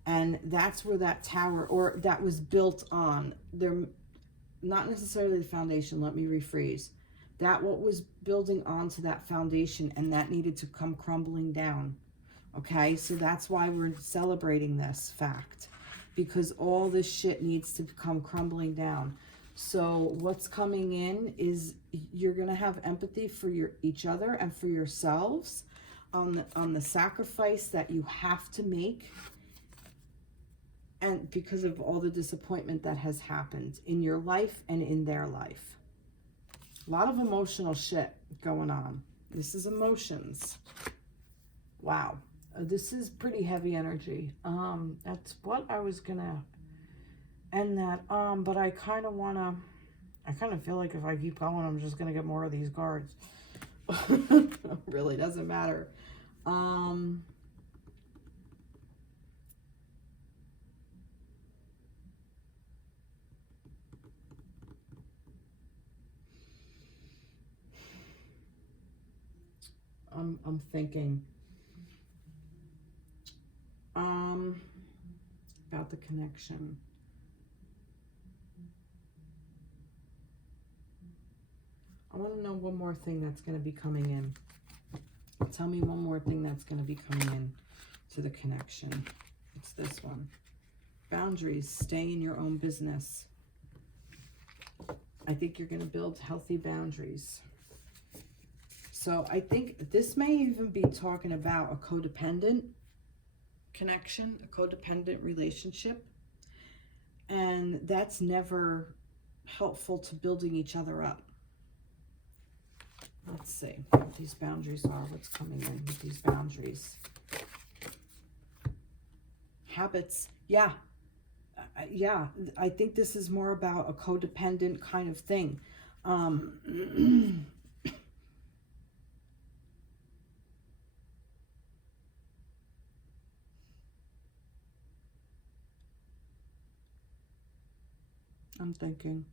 And that's where that tower, or that was built on. They're not necessarily the foundation, let me rephrase. That what was building onto that foundation, and that needed to come crumbling down. Okay, so that's why we're celebrating this fact, because all this shit needs to come crumbling down. So what's coming in is you're going to have empathy for each other and for yourselves on the sacrifice that you have to make, and because of all the disappointment that has happened in your life and in their life. A lot of emotional shit going on. This is emotions. Wow. This is pretty heavy energy. That's what I was gonna end that. But I kind of feel like if I keep going, I'm just gonna get more of these cards. Really doesn't matter. I'm thinking about the connection. I want to know one more thing that's going to be coming in. Tell me one more thing that's going to be coming in to the connection. It's this one. Boundaries. Stay in your own business. I think you're going to build healthy boundaries. So I think this may even be talking about a codependent connection, a codependent relationship. And that's never helpful to building each other up. Let's see what these boundaries are. What's coming in with these boundaries? Habits. Yeah. Yeah. I think this is more about a codependent kind of thing. I'm thinking.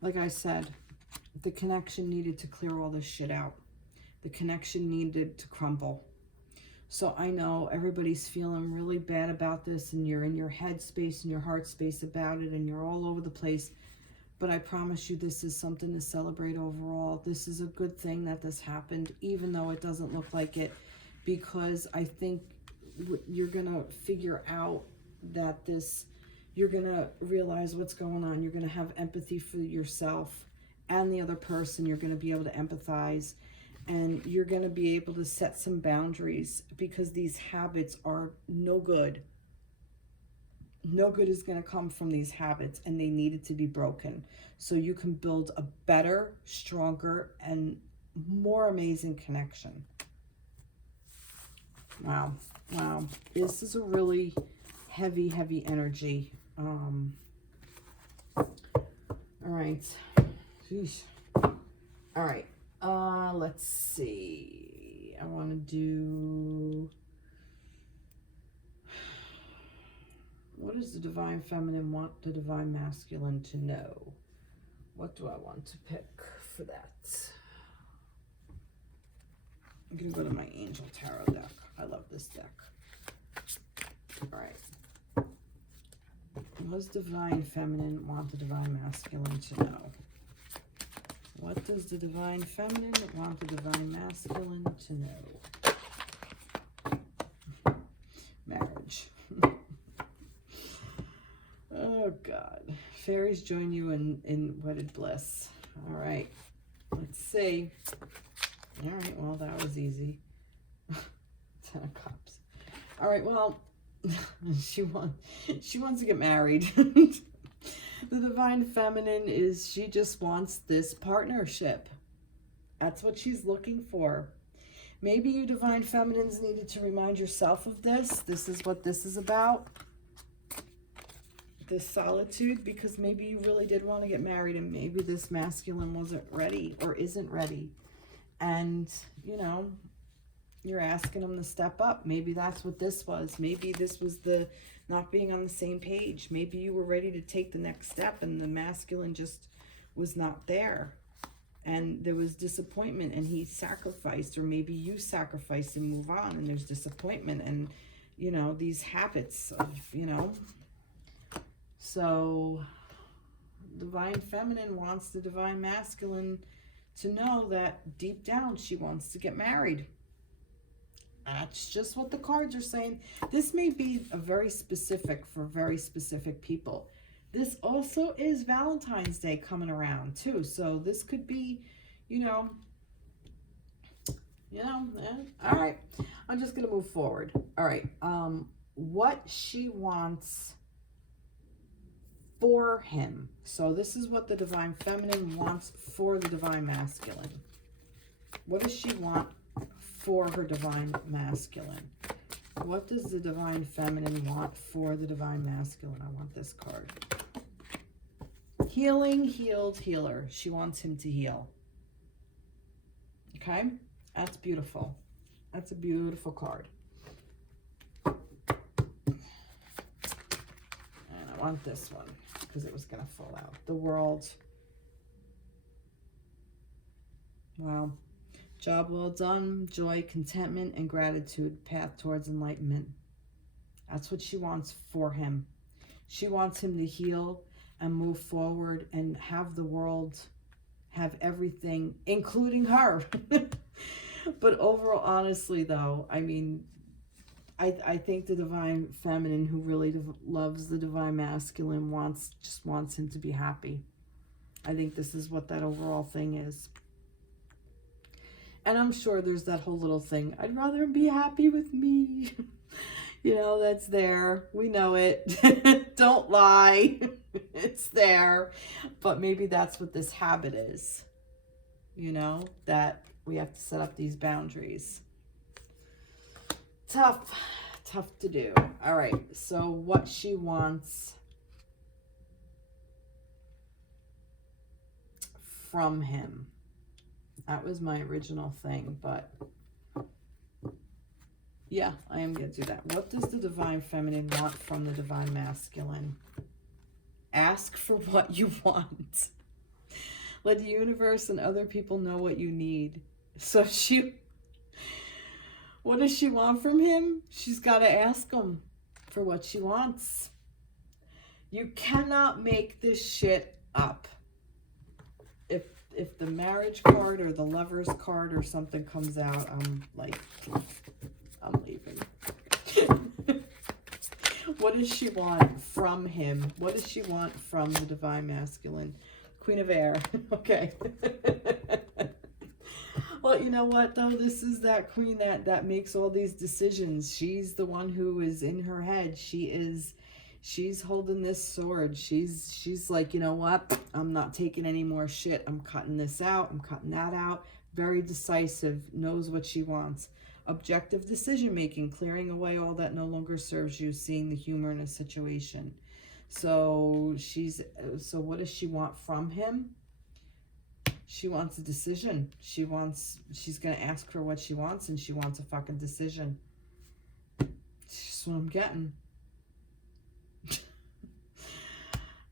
Like I said, the connection needed to clear all this shit out. The connection needed to crumble. So I know everybody's feeling really bad about this, and you're in your head space and your heart space about it, and you're all over the place. But I promise you, this is something to celebrate overall. This is a good thing that this happened, even though it doesn't look like it, because I think you're going to figure out that this, you're going to realize what's going on. You're going to have empathy for yourself and the other person. You're going to be able to empathize, and you're going to be able to set some boundaries, because these habits are no good. No good is going to come from these habits, and they needed to be broken so you can build a better, stronger, and more amazing connection. Wow. Wow. This is a really heavy, heavy energy. All right. Jeez. All right. Let's see. I want to do... What does the Divine Feminine want the Divine Masculine to know? What do I want to pick for that? I'm going to go to my Angel Tarot deck. I love this deck. All right. What does Divine Feminine want the Divine Masculine to know? What does the Divine Feminine want the Divine Masculine to know? Marriage. Oh, God. Fairies join you in wedded bliss. All right. Let's see. All right. Well, that was easy. 10 of Cups. All right. Well, she wants to get married. The Divine Feminine is, she just wants this partnership. That's what she's looking for. Maybe you Divine Feminines needed to remind yourself of this. This is what this is about. This solitude, because maybe you really did want to get married, and maybe this masculine wasn't ready or isn't ready, and you know, you're asking him to step up. Maybe that's what this was. Maybe this was the not being on the same page. Maybe you were ready to take the next step, and the masculine just was not there, and there was disappointment, and he sacrificed, or maybe you sacrificed and move on, and there's disappointment, and you know, these habits of, you know. So, Divine Feminine wants the Divine Masculine to know that deep down she wants to get married. That's just what the cards are saying. This may be a very specific for very specific people. This also is Valentine's Day coming around too. So this could be, all right. I'm just going to move forward. All right. What she wants for him. So this is what the Divine Feminine wants for the Divine Masculine. What does she want for her Divine Masculine? What does the Divine Feminine want for the Divine Masculine? I want this card. Healing, healed, healer. She wants him to heal. Okay? That's beautiful. That's a beautiful card. And I want this one, because it was going to fall out. The World. Wow. Job well done, joy, contentment, and gratitude. Path towards enlightenment. That's what she wants for him. She wants him to heal and move forward and have the world have everything, including her. But overall, honestly, though, I mean, I think the Divine Feminine, who really loves the Divine Masculine, just wants him to be happy. I think this is what that overall thing is. And I'm sure there's that whole little thing. I'd rather him be happy with me. That's there. We know it. Don't lie. It's there. But maybe that's what this habit is. That we have to set up these boundaries. Tough to do. All right, so what she wants from him. That was my original thing, but yeah, I am going to do that. What does the Divine Feminine want from the Divine Masculine? Ask for what you want. Let the universe and other people know what you need. So What does she want from him? She's got to ask him for what she wants. You cannot make this shit up. If the marriage card or the lover's card or something comes out, I'm like, I'm leaving. What does she want from him? What does she want from the divine masculine? Queen of Air. Okay. Well, you know what, though? This is that queen that makes all these decisions. She's the one who is in her head. She's holding this sword. She's like, you know what? I'm not taking any more shit. I'm cutting this out. I'm cutting that out. Very decisive. Knows what she wants. Objective decision making. Clearing away all that no longer serves you. Seeing the humor in a situation. So what does she want from him? She wants a decision. She's going to ask her what she wants, and she wants a fucking decision. That's what I'm getting.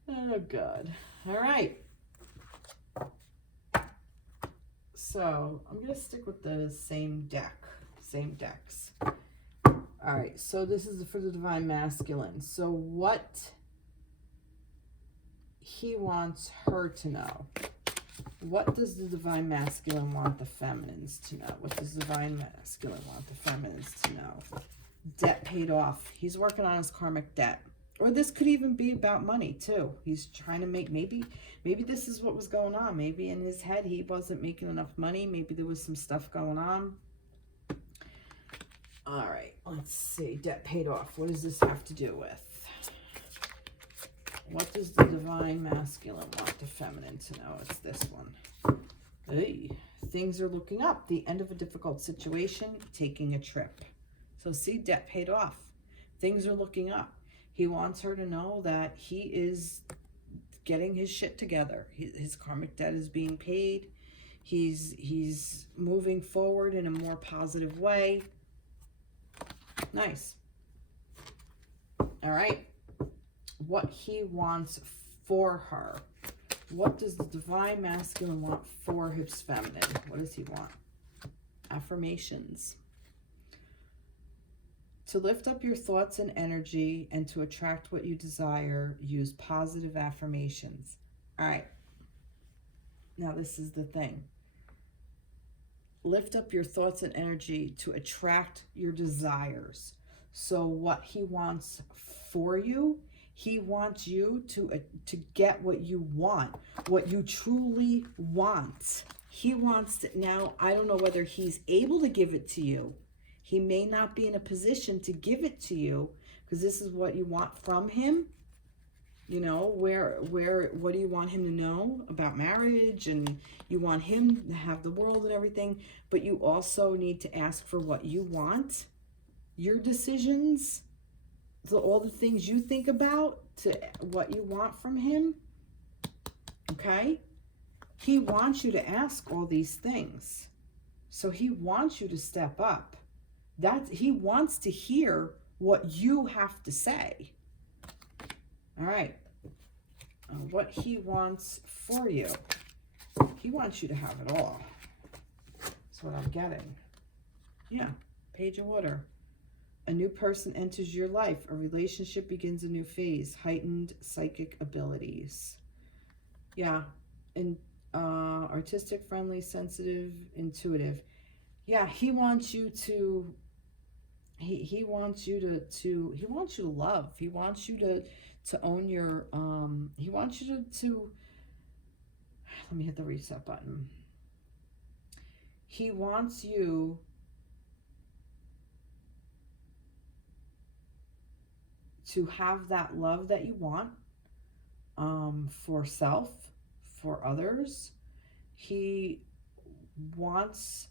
Oh, God. All right. So I'm going to stick with the same decks. All right. So this is for the divine masculine. So what he wants her to know. What does the divine masculine want the feminines to know? What does the divine masculine want the feminines to know? Debt paid off. He's working on his karmic debt. Or this could even be about money too. He's trying to make, maybe this is what was going on. Maybe in his head he wasn't making enough money. Maybe there was some stuff going on. All right, let's see. Debt paid off. What does this have to do with? What does the divine masculine want the feminine to know? It's this one. Hey, things are looking up. The end of a difficult situation, taking a trip. So see, debt paid off. Things are looking up. He wants her to know that he is getting his shit together. His karmic debt is being paid. He's moving forward in a more positive way. Nice. All right. What he wants for her. What does the divine masculine want for his feminine? What does he want? Affirmations. To lift up your thoughts and energy and to attract what you desire, use positive affirmations. All right. Now this is the thing. Lift up your thoughts and energy to attract your desires. So what he wants for you, he wants you to get what you want, what you truly want. He wants to, now, I don't know whether he's able to give it to you. He may not be in a position to give it to you because this is what you want from him. You know, what do you want him to know about marriage? And you want him to have the world and everything, but you also need to ask for what you want, your decisions, all the things you think about, to what you want from him. Okay? He wants you to ask all these things. So he wants you to step up. He wants to hear what you have to say. All right. What he wants for you. He wants you to have it all. That's what I'm getting. Yeah. Page of Water. A new person enters your life. A relationship begins a new phase. Heightened psychic abilities. Yeah. And artistic, friendly, sensitive, intuitive. Yeah, he wants you to he wants you he wants you to love. He wants you to own your he wants you to let me hit the reset button. He wants you to have that love that you want for self, for others. He wants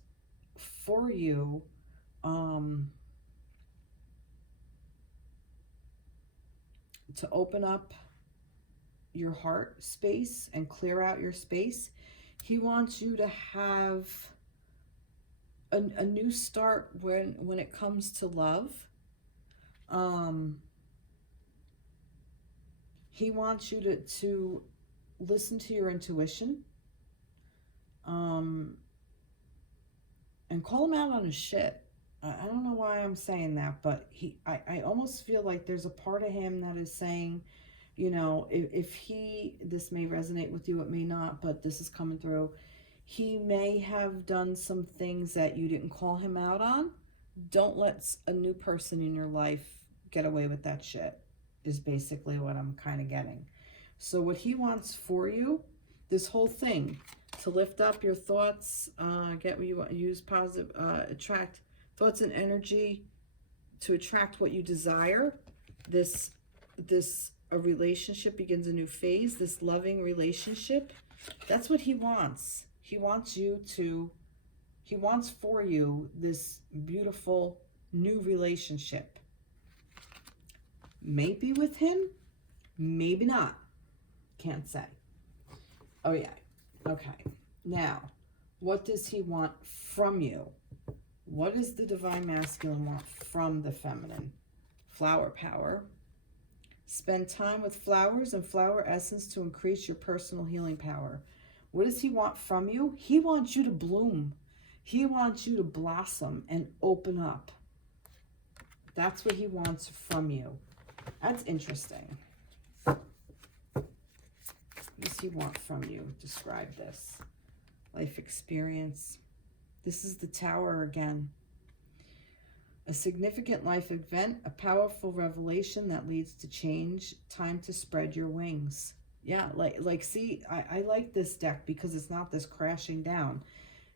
for you to open up your heart space and clear out your space. He wants you to have a new start when it comes to love. He wants you to listen to your intuition, and call him out on his shit. I don't know why I'm saying that, but I almost feel like there's a part of him that is saying, you know, if he, this may resonate with you, it may not, but this is coming through. He may have done some things that you didn't call him out on. Don't let a new person in your life get away with that shit, is basically what I'm kind of getting. So what he wants for you, this whole thing, to lift up your thoughts, get what you want, use positive, attract thoughts and energy to attract what you desire. A relationship begins a new phase, this loving relationship. That's what he wants. He wants for you this beautiful new relationship. Maybe with him, maybe not. Can't say. Oh yeah. Okay. Now, what does he want from you? What does the divine masculine want from the feminine? Flower power. Spend time with flowers and flower essence to increase your personal healing power. What does he want from you? He wants you to bloom. He wants you to blossom and open up. That's what he wants from you. That's interesting. What does he want from you? Describe this. Life experience. This is the Tower again. A significant life event, a powerful revelation that leads to change, time to spread your wings. Yeah, see, I like this deck because it's not this crashing down.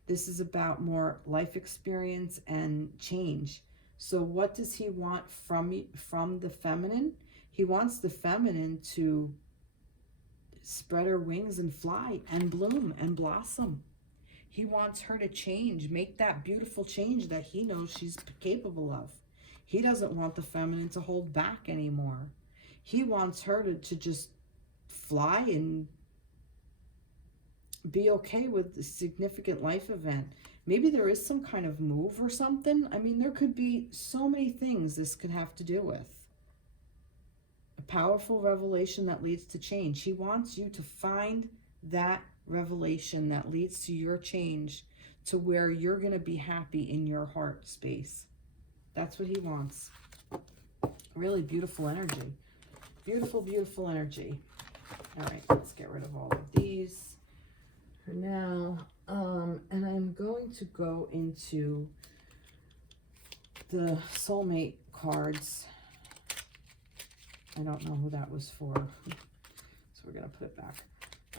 This is about more life experience and change. So what does he want from the feminine? He wants the feminine to spread her wings and fly and bloom and blossom. He wants her to change, make that beautiful change that he knows she's capable of. He doesn't want the feminine to hold back anymore. He wants her to just fly and be okay with the significant life event. Maybe there is some kind of move or something. I mean, there could be so many things this could have to do with. A powerful revelation that leads to change. He wants you to find that revelation that leads to your change, to where you're going to be happy in your heart space. That's what he wants. Really beautiful energy. Beautiful, beautiful energy. All right, let's get rid of all of these for now. And I'm going to go into the Soulmate cards. I don't know who that was for, so we're going to put it back.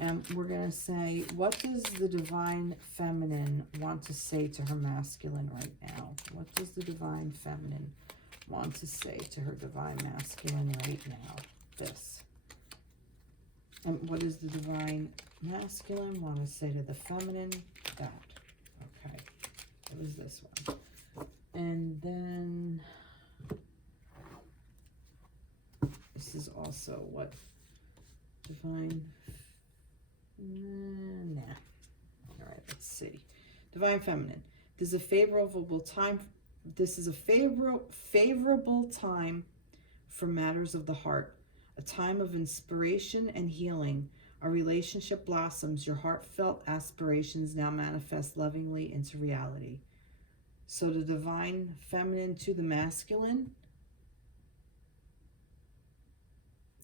And we're going to say, what does the divine feminine want to say to her masculine right now? What does the divine feminine want to say to her divine masculine right now? This. And what does the divine masculine want to say to the feminine? That. Okay. What was this one? And then this is also what divine... Nah. All right, let's see. Divine feminine. This is a favorable time. This is a favorable time for matters of the heart. A time of inspiration and healing. A relationship blossoms. Your heartfelt aspirations now manifest lovingly into reality. So the divine feminine to the masculine.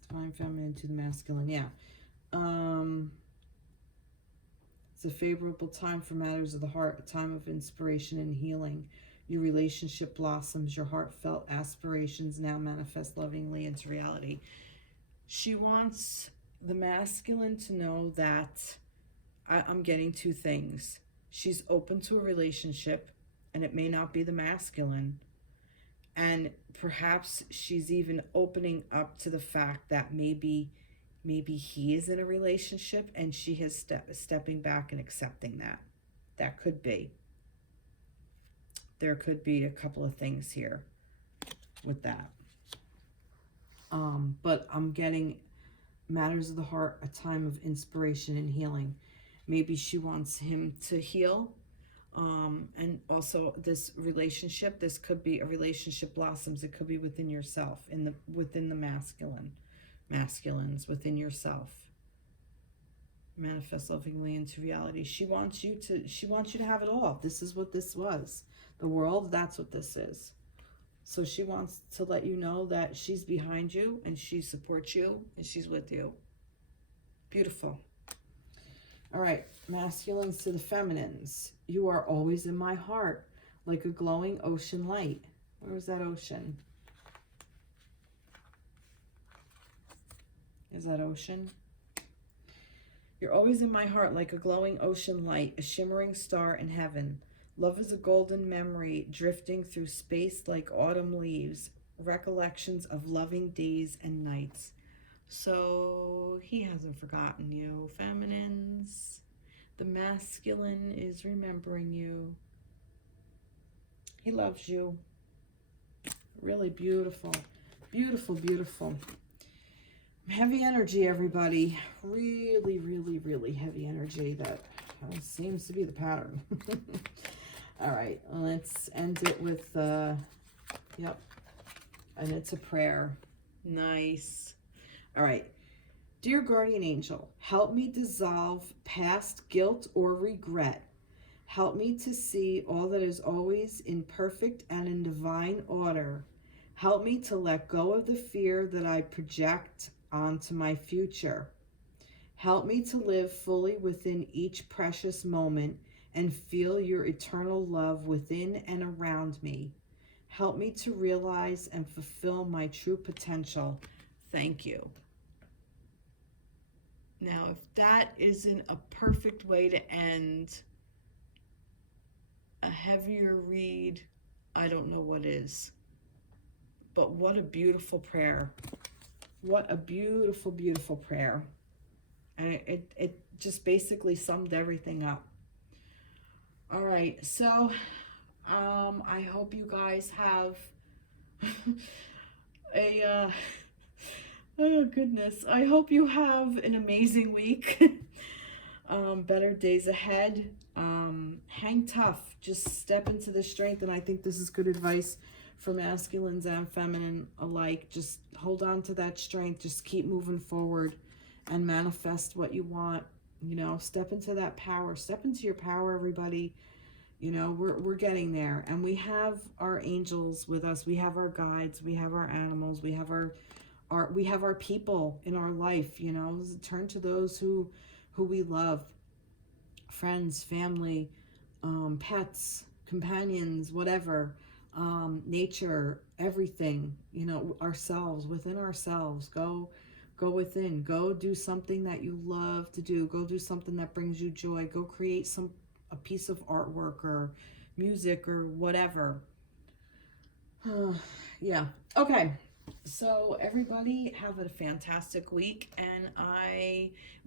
Divine feminine to the masculine, yeah. It's a favorable time for matters of the heart, a time of inspiration and healing. Your relationship blossoms. Your heartfelt aspirations now manifest lovingly into reality. She wants the masculine to know that I'm getting two things. She's open to a relationship, and it may not be the masculine. And perhaps she's even opening up to the fact that maybe he is in a relationship and she is stepping back and accepting that. That could be. There could be a couple of things here with that. But I'm getting matters of the heart, a time of inspiration and healing. Maybe she wants him to heal. And also this relationship, this could be a relationship blossoms. It could be within yourself, within the masculines, within yourself. Manifest lovingly into reality. She wants you to have it all. This is what this was. the world. That's what this is. So she wants to let you know that she's behind you and she supports you and she's with you. Beautiful. All right, masculines to the feminines. You are always in my heart, like a glowing ocean light. Where is that ocean? Is that ocean? You're always in my heart like a glowing ocean light, a shimmering star in heaven. Love is a golden memory drifting through space like autumn leaves, recollections of loving days and nights. So he hasn't forgotten you, feminines. The masculine is remembering you. He loves you. Really beautiful. Beautiful, beautiful. Heavy energy, everybody. Really, really, really heavy energy. That seems to be the pattern. All right, let's end it with, yep, and it's a prayer. Nice. All right. Dear guardian angel, help me dissolve past guilt or regret. Help me to see all that is always in perfect and in divine order. Help me to let go of the fear that I project onto my future. Help me to live fully within each precious moment and feel your eternal love within and around me. Help me to realize and fulfill my true potential. Thank you. Now, if that isn't a perfect way to end a heavier read, I don't know what is. But what a beautiful prayer. What a beautiful, beautiful prayer. And it just basically summed everything up. All right, so I hope you guys have a, oh goodness, I hope you have an amazing week. Better days ahead. Hang tough. Just step into the strength, and I think this is good advice for masculines and feminine alike. Just hold on to that strength. Just keep moving forward and manifest what you want. You know, step into that power. Step into your power, everybody. You know, we're getting there, and we have our angels with us. We have our guides. We have our animals. We have our people in our life. You know, turn to those who we love, friends, family, pets, companions, whatever, nature, everything. You know, ourselves, within ourselves. Go within. Go do something that you love to do. Go do something that brings you joy. Go create a piece of artwork or music or whatever. Yeah. Okay. So everybody have a fantastic week, and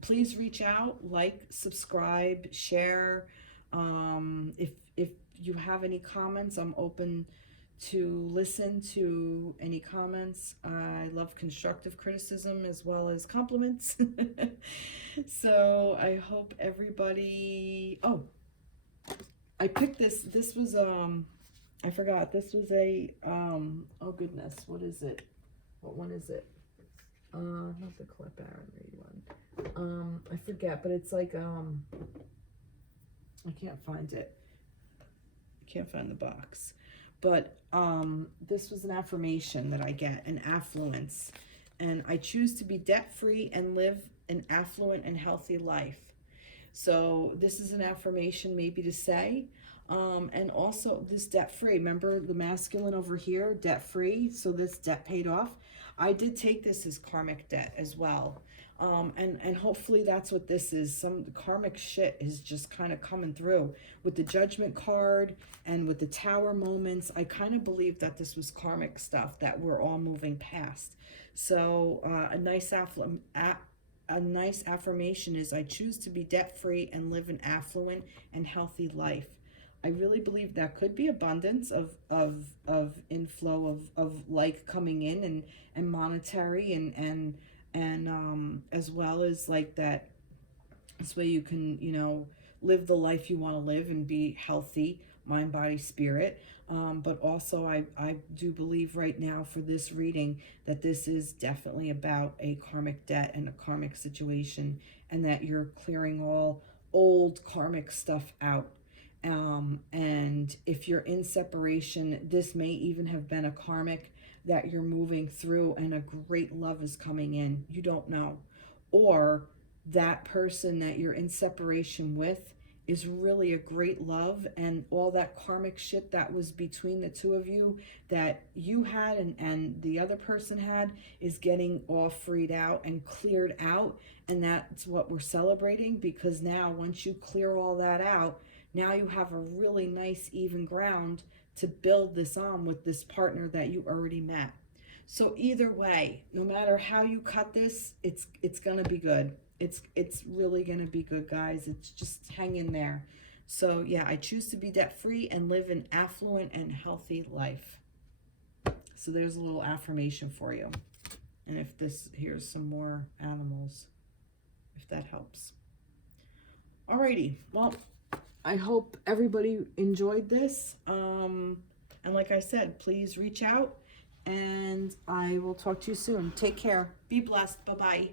please reach out, like, subscribe, share. If you have any comments, I'm open to listen to any comments. I love constructive criticism as well as compliments. So I hope everybody, I picked this was I forgot, this was a oh goodness, what is it? What one is it? Not the clip Aaron read one. I forget, but it's like I can't find it. I can't find the box. But this was an affirmation that I get, an affluence. And I choose to be debt-free and live an affluent and healthy life. So this is an affirmation maybe to say. And also this debt-free. Remember the masculine over here, debt-free. So this debt paid off. I did take this as karmic debt as well. And hopefully that's what this is. Some karmic shit is just kind of coming through with the judgment card and with the tower moments. I kind of believe that this was karmic stuff that we're all moving past. So a nice affirmation is, I choose to be debt-free and live an affluent and healthy life. I really believe that could be abundance of inflow of like coming in and monetary and as well as like that. This way you can, you know, live the life you want to live and be healthy, mind, body, spirit. But also I do believe right now for this reading that this is definitely about a karmic debt and a karmic situation, and that you're clearing all old karmic stuff out. And if you're in separation, this may even have been a karmic that you're moving through and a great love is coming in. You don't know. Or that person that you're in separation with is really a great love, and all that karmic shit that was between the two of you that you had and the other person had is getting all freed out and cleared out. And that's what we're celebrating, because now once you clear all that out, now you have a really nice even ground to build this on with this partner that you already met. So either way, no matter how you cut this, it's gonna be good. It's really gonna be good, guys. It's just hang in there. So yeah, I choose to be debt free and live an affluent and healthy life. So there's a little affirmation for you. And if this, here's some more animals, if that helps. Alrighty, well, I hope everybody enjoyed this. And like I said, please reach out and I will talk to you soon. Take care. Be blessed. Bye-bye.